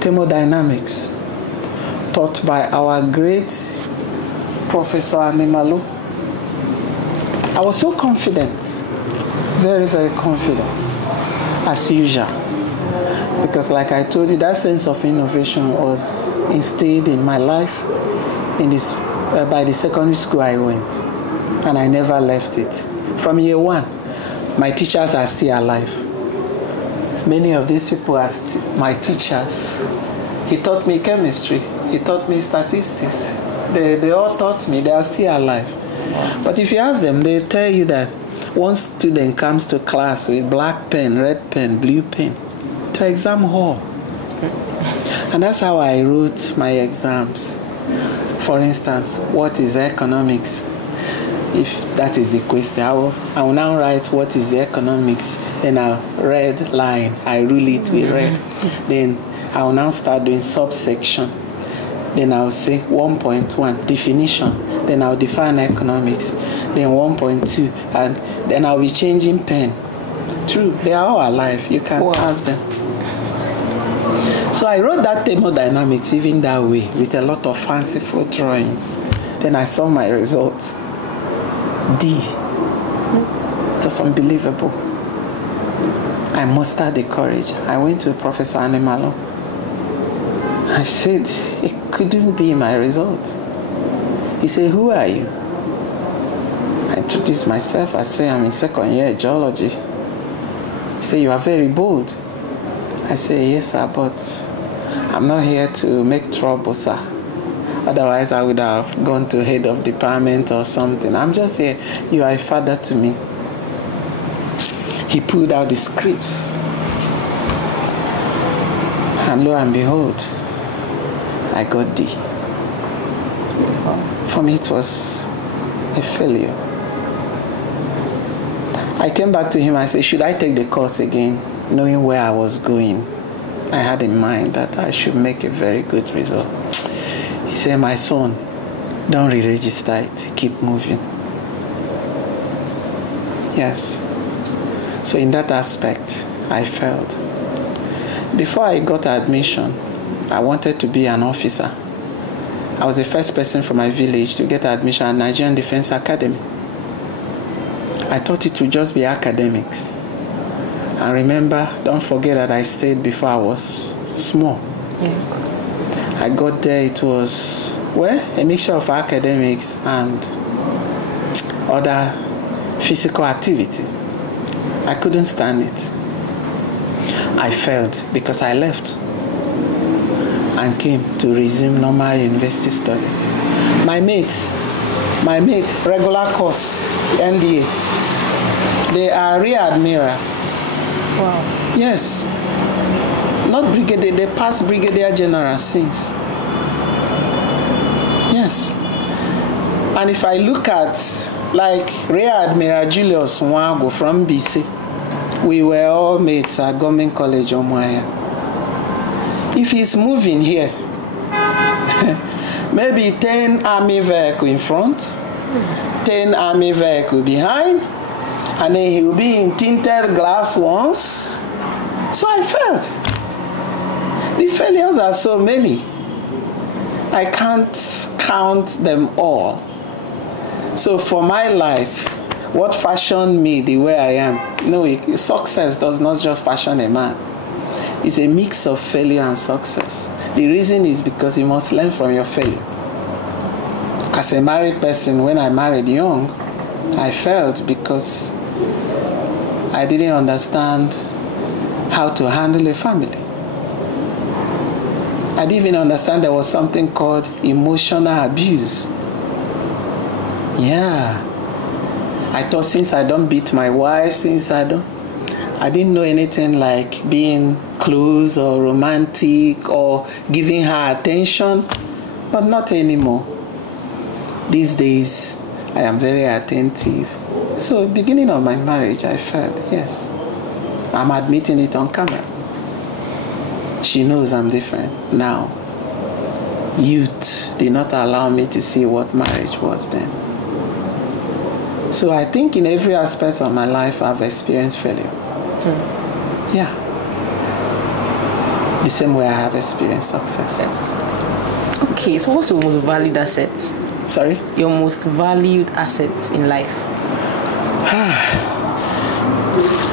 Thermodynamics. taught by our great Professor Animalo. I was so confident, very, very confident, as usual. Because like I told you, that sense of innovation was instilled in my life by the secondary school I went. And I never left it. From year one, my teachers are still alive. Many of these people are my teachers. He taught me chemistry. He taught me statistics. They all taught me. They are still alive. But if you ask them, they tell you that one student comes to class with black pen, red pen, blue pen to exam hall. And that's how I wrote my exams. For instance, what is economics? If that is the question, I will now write what is the economics. Then I'll red line. I rule it with red. Then I will now start doing subsection. Then I'll say 1.1 definition. Then I'll define economics. Then 1.2, and then I'll be changing pen. True, they are all alive. You can ask them. So I wrote that thermodynamics even that way with a lot of fanciful drawings. Then I saw my results. D. It was unbelievable. I mustered the courage. I went to Professor Animalo. I said, it couldn't be my result. He said, who are you? I introduced myself. I said, I'm in second year geology. He said, you are very bold. I said, yes, sir, but I'm not here to make trouble, sir. Otherwise, I would have gone to head of department or something. I'm just here. You are a father to me. He pulled out the scripts. And lo and behold, I got D. For me, it was a failure. I came back to him. I said, should I take the course again, knowing where I was going? I had in mind that I should make a very good result. He said, my son, don't re-register it. Keep moving. Yes. So in that aspect, I failed. Before I got admission, I wanted to be an officer. I was the first person from my village to get admission at Nigerian Defense Academy. I thought it would just be academics. And remember, don't forget that I said before I was small. Yeah. I got there, it was, well, a mixture of academics and other physical activity. I couldn't stand it. I failed because I left and came to resume normal university study. My mates, regular course, NDA, they are rear admiral. Wow. Yes. Not brigadier, they passed brigadier general since. Yes. And if I look at, like, Rear Admiral Julius Nwago from BC, we were all mates at Government College Omuaya. If he's moving here, maybe 10 army vehicle in front, 10 army vehicle behind, and then he will be in tinted glass ones. So I failed. The failures are so many. I can't count them all. So for my life, what fashioned me the way I am, no, success does not just fashion a man. It's a mix of failure and success. The reason is because you must learn from your failure. As a married person, when I married young, I failed because I didn't understand how to handle a family. I didn't even understand there was something called emotional abuse. Yeah. I thought since I don't beat my wife, I didn't know anything like being close or romantic or giving her attention, but not anymore. These days, I am very attentive. So, beginning of my marriage, I failed, yes. I'm admitting it on camera. She knows I'm different now. Youth did not allow me to see what marriage was then. So I think in every aspect of my life, I've experienced failure. Yeah. The same way I have experienced success. Yes. Okay, so what's your most valued assets? Sorry? Your most valued assets in life?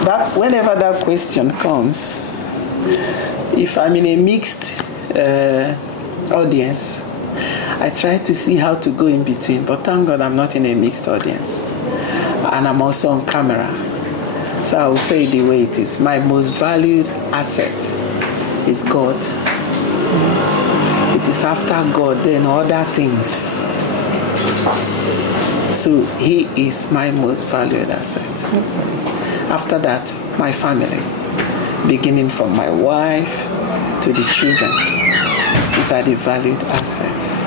That whenever that question comes, if I'm in a mixed audience, I try to see how to go in between. But thank God I'm not in a mixed audience. And I'm also on camera. So I will say it the way it is. My most valued asset is God. It is after God, then other things. So He is my most valued asset. After that, my family, beginning from my wife to the children. These are the valued assets.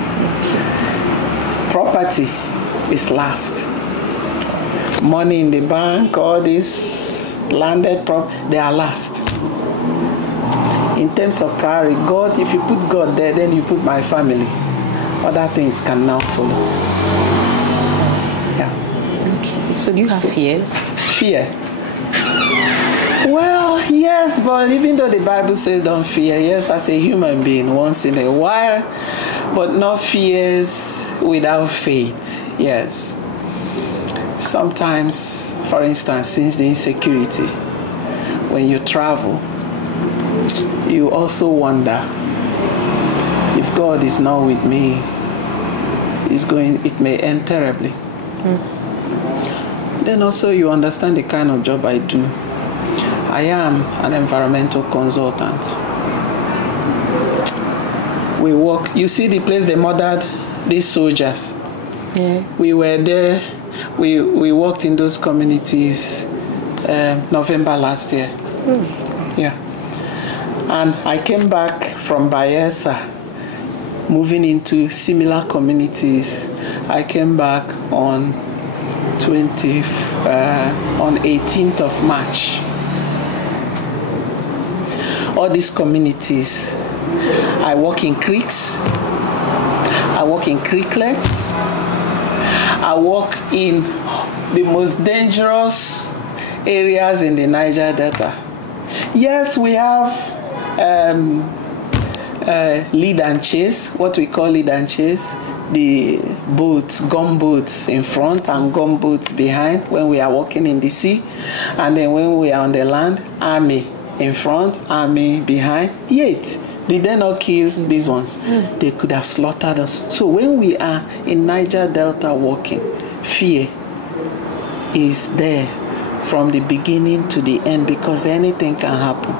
Property is last. Money in the bank, all this landed property, they are last. In terms of priority, God, if you put God there, then you put my family. Other things can now follow. Yeah. Okay. So do you have fears? Fear. Well, yes, but even though the Bible says don't fear, yes, as a human being, once in a while, but not fears without faith, yes. Sometimes, for instance, since the insecurity, when you travel, you also wonder, if God is not with me, it may end terribly. Then also you understand the kind of job I do. I am an environmental consultant. We work, you see the place they murdered these soldiers. Yeah. We were there, we worked in those communities November last year. Yeah. And I came back from Bayelsa, moving into similar communities. I came back on 18th of March. All these communities, I work in creeks, I work in creeklets, I work in the most dangerous areas in the Niger Delta. Yes, we have lead and chase, what we call lead and chase, the boats, gunboats in front and gunboats behind when we are walking in the sea, and then when we are on the land, army in front, army behind. Yet, did they not kill these ones? They could have slaughtered us. So when we are in Niger Delta walking, fear is there from the beginning to the end, because anything can happen.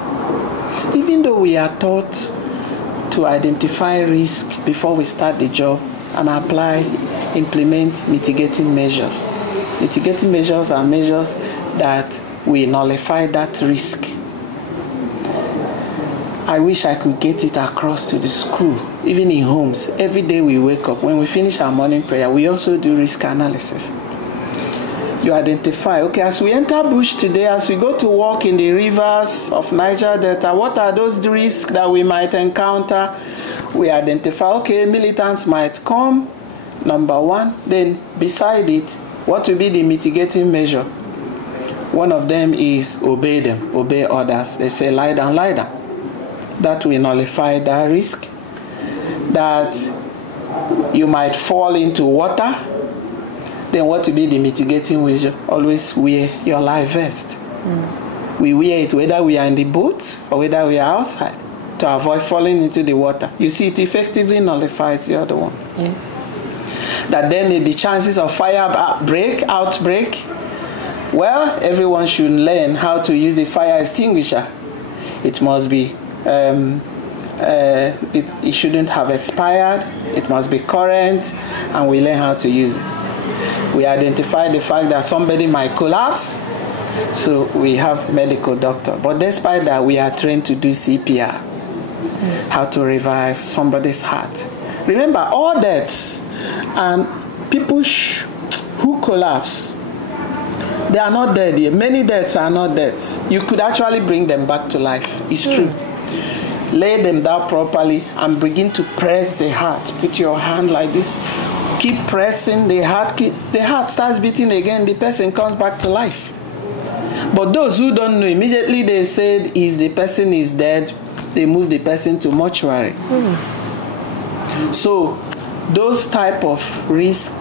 Even though we are taught to identify risk before we start the job and implement mitigating measures. Mitigating measures are measures that will nullify that risk. I wish I could get it across to the school, even in homes. Every day we wake up, when we finish our morning prayer, we also do risk analysis. You identify, okay, as we enter bush today, as we go to walk in the rivers of Niger Delta, what are those risks that we might encounter? We identify, okay, militants might come, number one. Then beside it, what will be the mitigating measure? One of them is obey them, obey orders. They say lie down, lie down. That will nullify that risk. That you might fall into water. Then what will be the mitigating measure? Always wear your life vest. We wear it whether we are in the boat or whether we are outside to avoid falling into the water. You see, it effectively nullifies the other one. Yes. That there may be chances of fire outbreak. Well, everyone should learn how to use a fire extinguisher. It must be, it shouldn't have expired. It must be current, and we learn how to use it. We identify the fact that somebody might collapse, so we have medical doctor. But despite that, we are trained to do CPR, how to revive somebody's heart. Remember, all deaths and people who collapse, they are not dead yet. Many deaths are not deaths. You could actually bring them back to life. It's true. Lay them down properly and begin to press the heart. Put your hand like this. Keep pressing the heart. The heart starts beating again. The person comes back to life. But those who don't know, immediately they said the person is dead. They move the person to mortuary. So those type of risk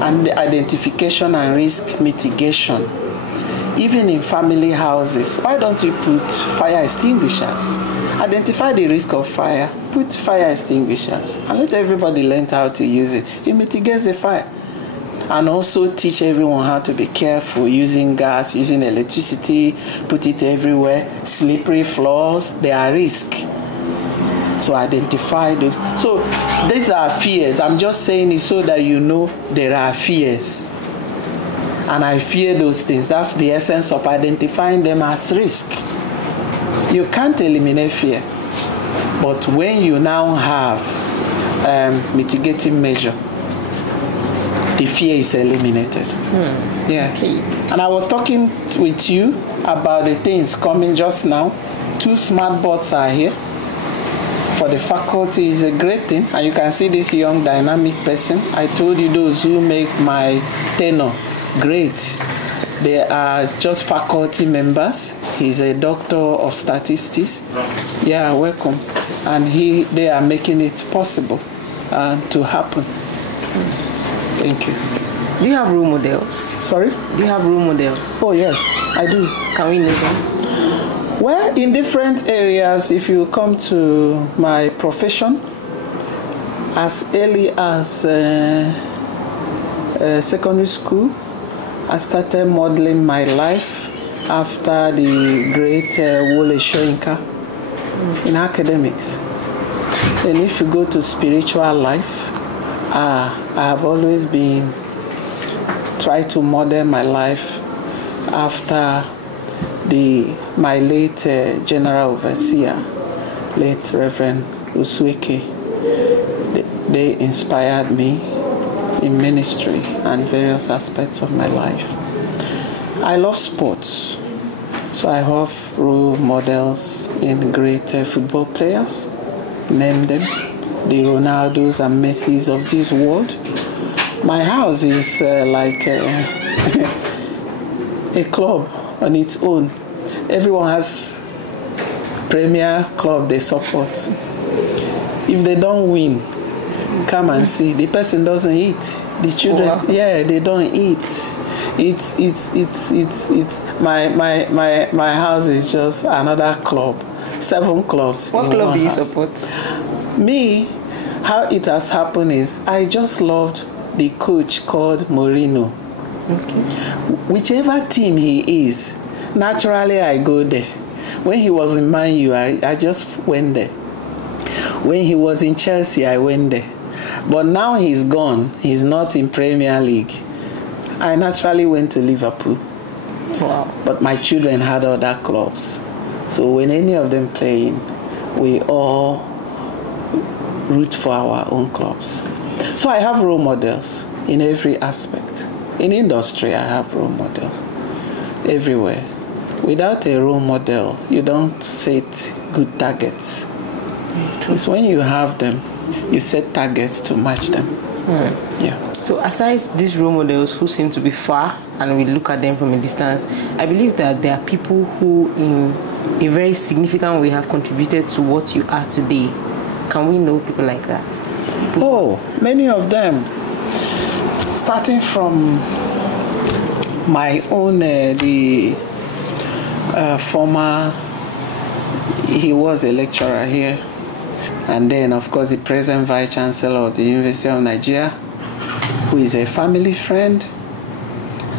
and the identification and risk mitigation, even in family houses, why don't you put fire extinguishers? Identify the risk of fire, put fire extinguishers, and let everybody learn how to use it. It mitigates the fire. And also teach everyone how to be careful using gas, using electricity, put it everywhere, slippery floors, there are risks. So identify those. So these are fears. I'm just saying it so that you know there are fears. And I fear those things. That's the essence of identifying them as risk. You can't eliminate fear. But when you now have mitigating measure, the fear is eliminated. Yeah. Okay. And I was talking with you about the things coming just now. 2 smart boards are here. For the faculty is a great thing. And you can see this young dynamic person. I told you those who make my tenure great. They are just faculty members. He's a doctor of statistics. Yeah, welcome. And they are making it possible to happen. Thank you. Do you have role models? Sorry? Do you have role models? Oh, yes, I do. Can we know them? Well, in different areas, if you come to my profession, as early as secondary school, I started modeling my life after the great Wole Soyinka in academics. And if you go to spiritual life, I have always been trying to model my life after my late general overseer, late Reverend Nsukka. They inspired me in ministry and various aspects of my life. I love sports, so I have role models in great football players, name them, the Ronaldos and Messis of this world. My house is like a club on its own. Everyone has premier club they support. If they don't win, come and see. The person doesn't eat. The children, wow. Yeah, they don't eat. My house is just another club. 7 clubs. What club do you support? Me, how it has happened is I just loved the coach called Mourinho. Okay. Whichever team he is, naturally I go there. When he was in Man U, I just went there. When he was in Chelsea, I went there. But now he's gone. He's not in Premier League. I naturally went to Liverpool. Wow. But my children had other clubs. So when any of them playing, we all root for our own clubs. So I have role models in every aspect. In industry, I have role models everywhere. Without a role model, you don't set good targets. It's when you have them, you set targets to match them. Yeah. So aside these role models who seem to be far and we look at them from a distance, I believe that there are people who in a very significant way have contributed to what you are today. Can we know people like that? Oh, many of them. Starting from my own, former, he was a lecturer here. And then, of course, the present Vice Chancellor of the University of Nigeria, who is a family friend.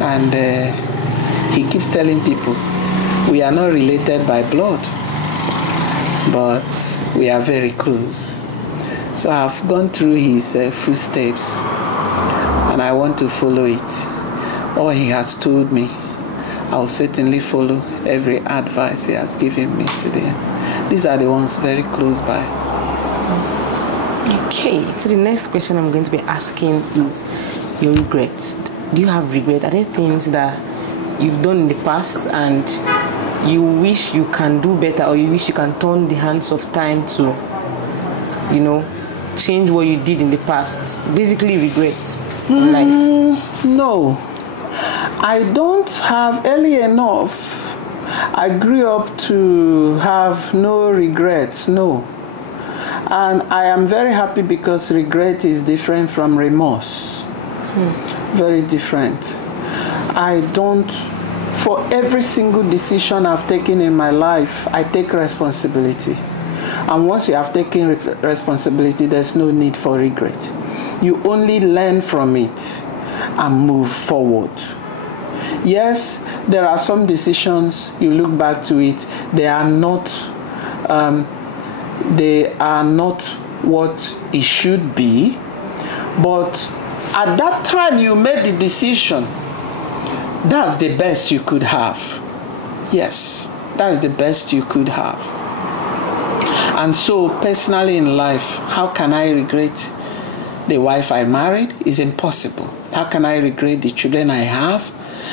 And he keeps telling people, we are not related by blood, but we are very close. So I've gone through his footsteps, and I want to follow it. All he has told me, I'll certainly follow every advice he has given me today. These are the ones very close by. Okay, so the next question I'm going to be asking is your regrets. Do you have regret? Are there things that you've done in the past and you wish you can do better, or you wish you can turn the hands of time to, change what you did in the past? Basically, regrets in life. No, I don't have. Early enough, I grew up to have no regrets. No, And I am very happy because regret is different from remorse. Very different. I don't, for every single decision I've taken in my life, I take responsibility. And once you have taken responsibility, there's no need for regret. You only learn from it and move forward. Yes, there are some decisions, you look back to it, they are not what it should be, but at that time you made the decision, that's the best you could have. Yes, that's the best you could have. And so personally in life, how can I regret the wife I married? It's impossible. How can I regret the children I have?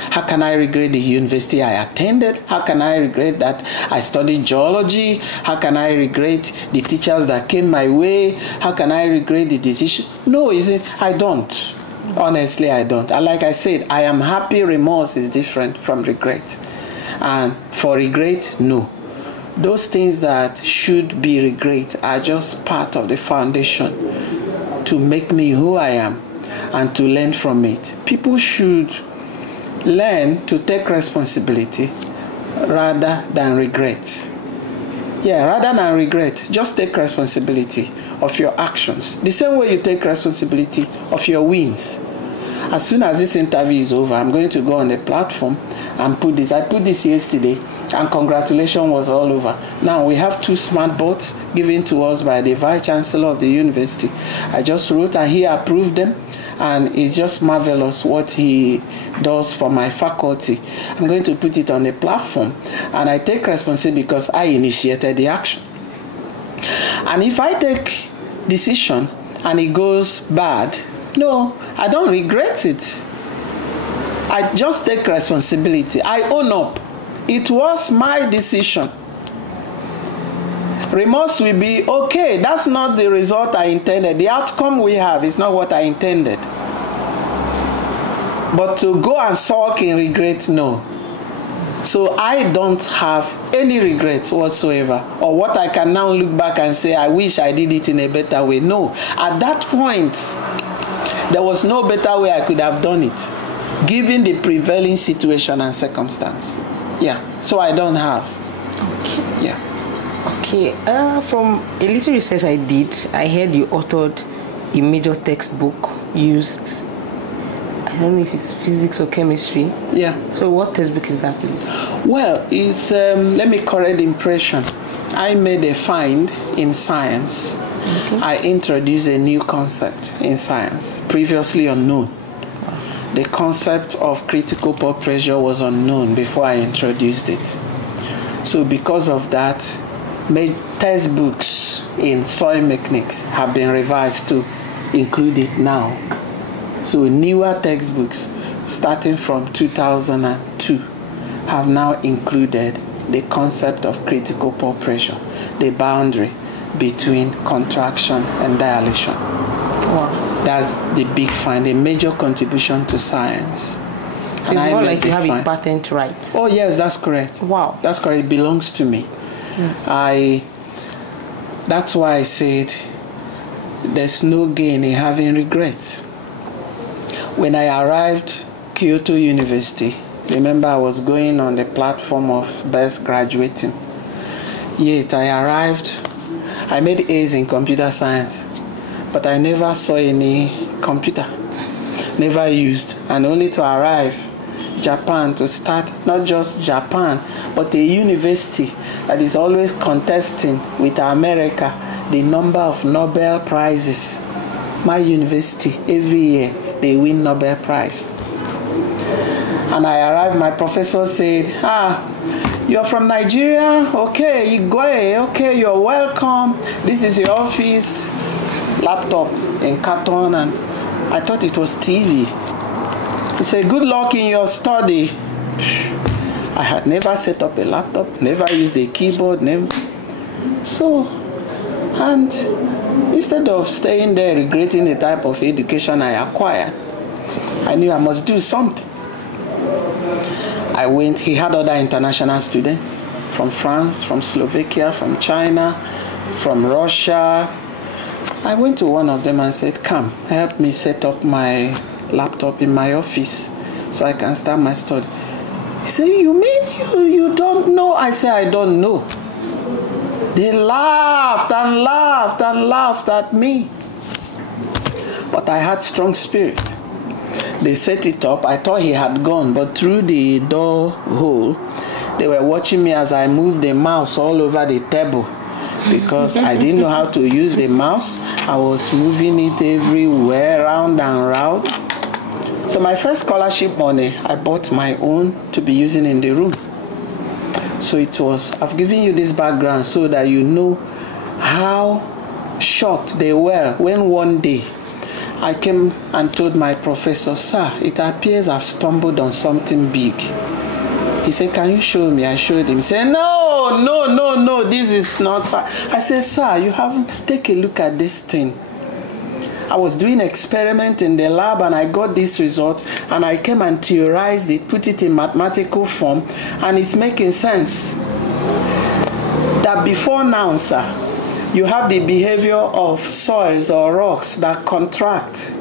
How can I regret the university I attended? How can I regret that I studied geology? How can I regret the teachers that came my way? How can I regret the decision? No, I don't. Honestly, I don't. And like I said, I am happy. Remorse is different from regret. And for regret, no. Those things that should be regret are just part of the foundation to make me who I am and to learn from it. People should learn to take responsibility rather than regret. Yeah, rather than regret, just take responsibility of your actions. The same way you take responsibility of your wins. As soon as this interview is over, I'm going to go on the platform and put this. I put this yesterday, and congratulations was all over. Now we have 2 smart boards given to us by the Vice Chancellor of the university. I just wrote and he approved them, and it's just marvelous what he does for my faculty. I'm going to put it on the platform, and I take responsibility because I initiated the action. And if I take decision and it goes bad, no, I don't regret it. I just take responsibility. I own up. It was my decision. Remorse will be, okay, that's not the result I intended. The outcome we have is not what I intended. But to go and sulk in regret, no. So I don't have any regrets whatsoever. Or what I can now look back and say, I wish I did it in a better way. No. At that point, there was no better way I could have done it, given the prevailing situation and circumstance. Yeah. So I don't have. Okay. Yeah. Okay. From a little research I did, I heard you authored a major textbook used, I don't know if it's physics or chemistry. Yeah. So what textbook is that, please? Well, it's, let me correct the impression. I made a find in science. Okay. I introduced a new concept in science, previously unknown. The concept of critical pore pressure was unknown before I introduced it. So because of that, textbooks in soil mechanics have been revised to include it now. So newer textbooks starting from 2002 have now included the concept of critical pore pressure, the boundary between contraction and dilation. Wow. That's the big find, a major contribution to science. It's more like you have a patent right. Oh yes, that's correct. Wow. That's correct, it belongs to me. That's why I said there's no gain in having regrets. When I arrived Kyoto University, remember I was going on the platform of best graduating. Yet I arrived, I made A's in computer science, but I never saw any computer, never used, and only to arrive Japan to start, not just Japan, but a university that is always contesting with America the number of Nobel Prizes. My university, every year, they win Nobel Prize. And I arrived, my professor said, you're from Nigeria? Okay, Igwe, okay, you're welcome. This is your office. Laptop in carton, and I thought it was TV. He said, good luck in your study. I had never set up a laptop, never used a keyboard, never. So, and instead of staying there regretting the type of education I acquired, I knew I must do something. I went, he had other international students from France, from Slovakia, from China, from Russia, I went to one of them and said, come, help me set up my laptop in my office so I can start my study. He said, you mean you don't know? I said, I don't know. They laughed and laughed and laughed at me. But I had strong spirit. They set it up. I thought he had gone, but through the door hole, they were watching me as I moved the mouse all over the table because I didn't know how to use the mouse. I was moving it everywhere, round and round. So my first scholarship money, I bought my own to be using in the room. So it was, I've given you this background so that you know how shocked they were when one day I came and told my professor, sir, it appears I've stumbled on something big. He said, can you show me? I showed him. He said, no, this is not. I said, sir, you haven't, take a look at this thing. I was doing experiment in the lab and I got this result and I came and theorized it, put it in mathematical form, and it's making sense. That before now, sir, you have the behavior of soils or rocks that contract.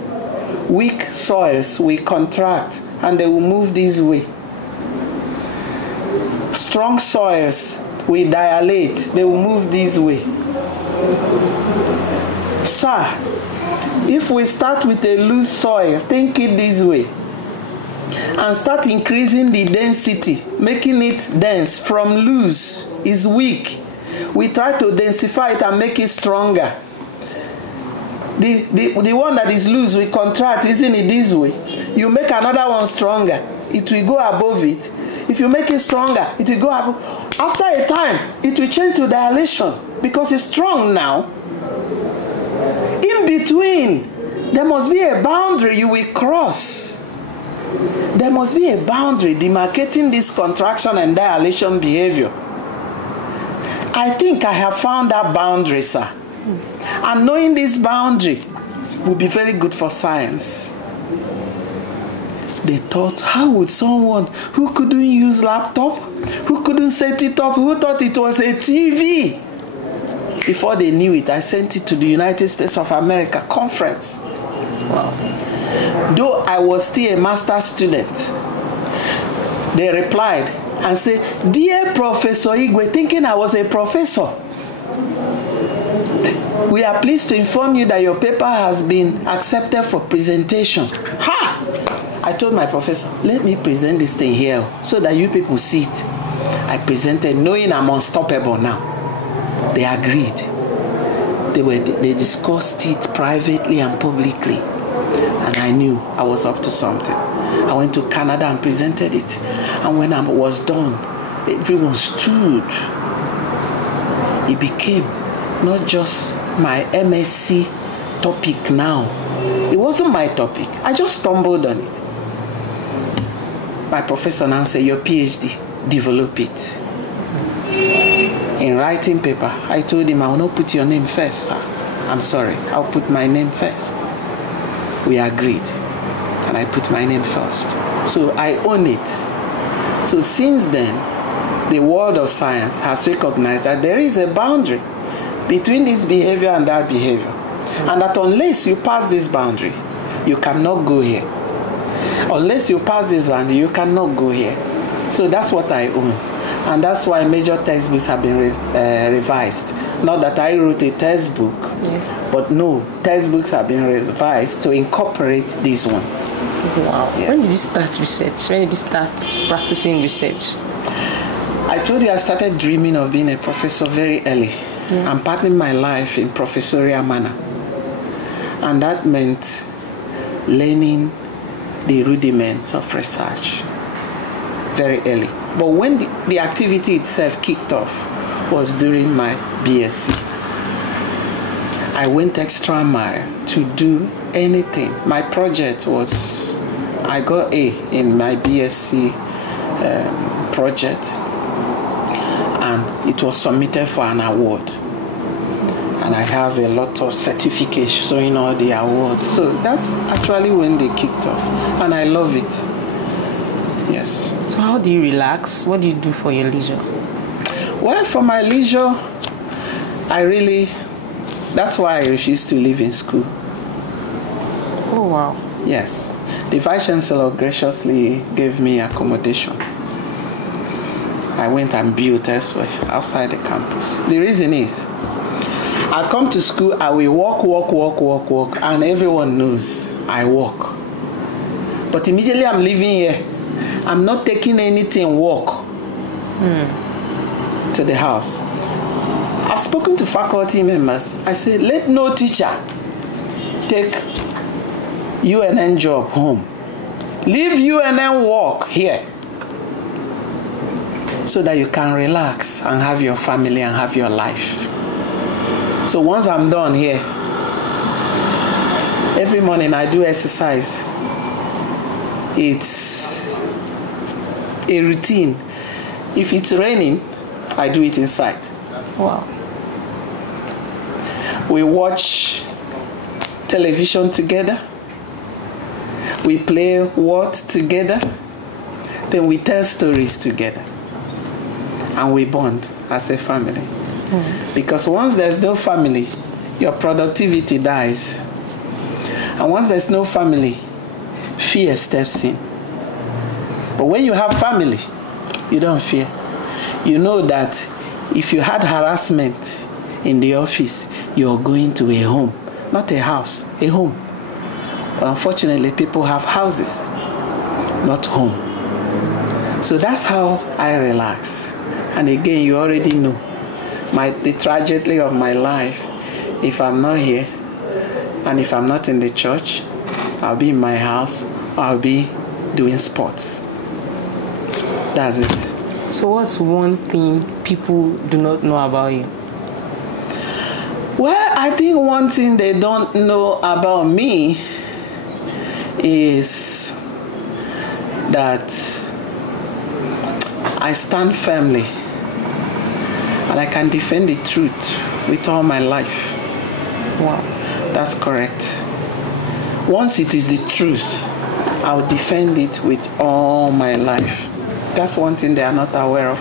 Weak soils will contract and they will move this way. Strong soils will dilate, they will move this way. Sir, if we start with a loose soil, think it this way, and start increasing the density, making it dense from loose is weak. We try to densify it and make it stronger. The one that is loose will contract, isn't it this way? You make another one stronger, it will go above it. If you make it stronger, it will go above. After a time, it will change to dilation because it's strong now. In between, there must be a boundary you will cross. There must be a boundary demarcating this contraction and dilation behavior. I think I have found that boundary, sir. And knowing this boundary will be very good for science. They thought, how would someone who couldn't use laptop, who couldn't set it up, who thought it was a TV? Before they knew it, I sent it to the United States of America conference. Wow. Though I was still a master's student, they replied and said, dear Professor Igwe, thinking I was a professor, we are pleased to inform you that your paper has been accepted for presentation. Ha! I told my professor, let me present this thing here so that you people see it. I presented knowing I'm unstoppable now. They agreed. They discussed it privately and publicly. And I knew I was up to something. I went to Canada and presented it. And when I was done, everyone stood. It became not just my MSc topic now. It wasn't my topic. I just stumbled on it. My professor now said, your PhD, develop it. In writing paper, I told him, I will not put your name first, sir. I'm sorry, I'll put my name first. We agreed, and I put my name first. So I own it. So since then, the world of science has recognized that there is a boundary between this behavior and that behavior. And that unless you pass this boundary, you cannot go here. Unless you pass this boundary, you cannot go here. So that's what I own. And that's why major textbooks have been revised. Not that I wrote a textbook, yes, but no, textbooks have been revised to incorporate this one. Wow. Yes. When did you start research? When did you start practicing research? I told you I started dreaming of being a professor very early. Yeah. I'm partnering my life in professorial manner. And that meant learning the rudiments of research very early. But when the activity itself kicked off was during my BSc. I went extra mile to do anything. My project was, I got A in my BSc project, and it was submitted for an award. And I have a lot of certificates showing all the awards. So that's actually when they kicked off, and I love it. Yes. So how do you relax? What do you do for your leisure? Well, for my leisure, I really That's why I refused to live in school. Oh, wow. Yes. The Vice Chancellor graciously gave me accommodation. I went and built elsewhere, outside the campus. The reason is, I come to school, I will walk, and everyone knows I walk. But immediately I'm leaving here, I'm not taking anything walk to the house. I've spoken to faculty members. I said, let no teacher take UNN job home. Leave UNN work here so that you can relax and have your family and have your life. So once I'm done here, every morning I do exercise. It's a routine. If it's raining, I do it inside. Wow. We watch television together. We play what together. Then we tell stories together. And we bond as a family. Because once there's no family, your productivity dies. And once there's no family, fear steps in. But when you have family, you don't fear. You know that if you had harassment in the office, you're going to a home, not a house, a home. But unfortunately, people have houses, not home. So that's how I relax. And again, you already know the tragedy of my life. If I'm not here, and if I'm not in the church, I'll be in my house, I'll be doing sports. That's it. So what's one thing people do not know about you? Well, I think one thing they don't know about me is that I stand firmly and I can defend the truth with all my life. Wow. That's correct. Once it is the truth, I'll defend it with all my life. That's one thing they are not aware of.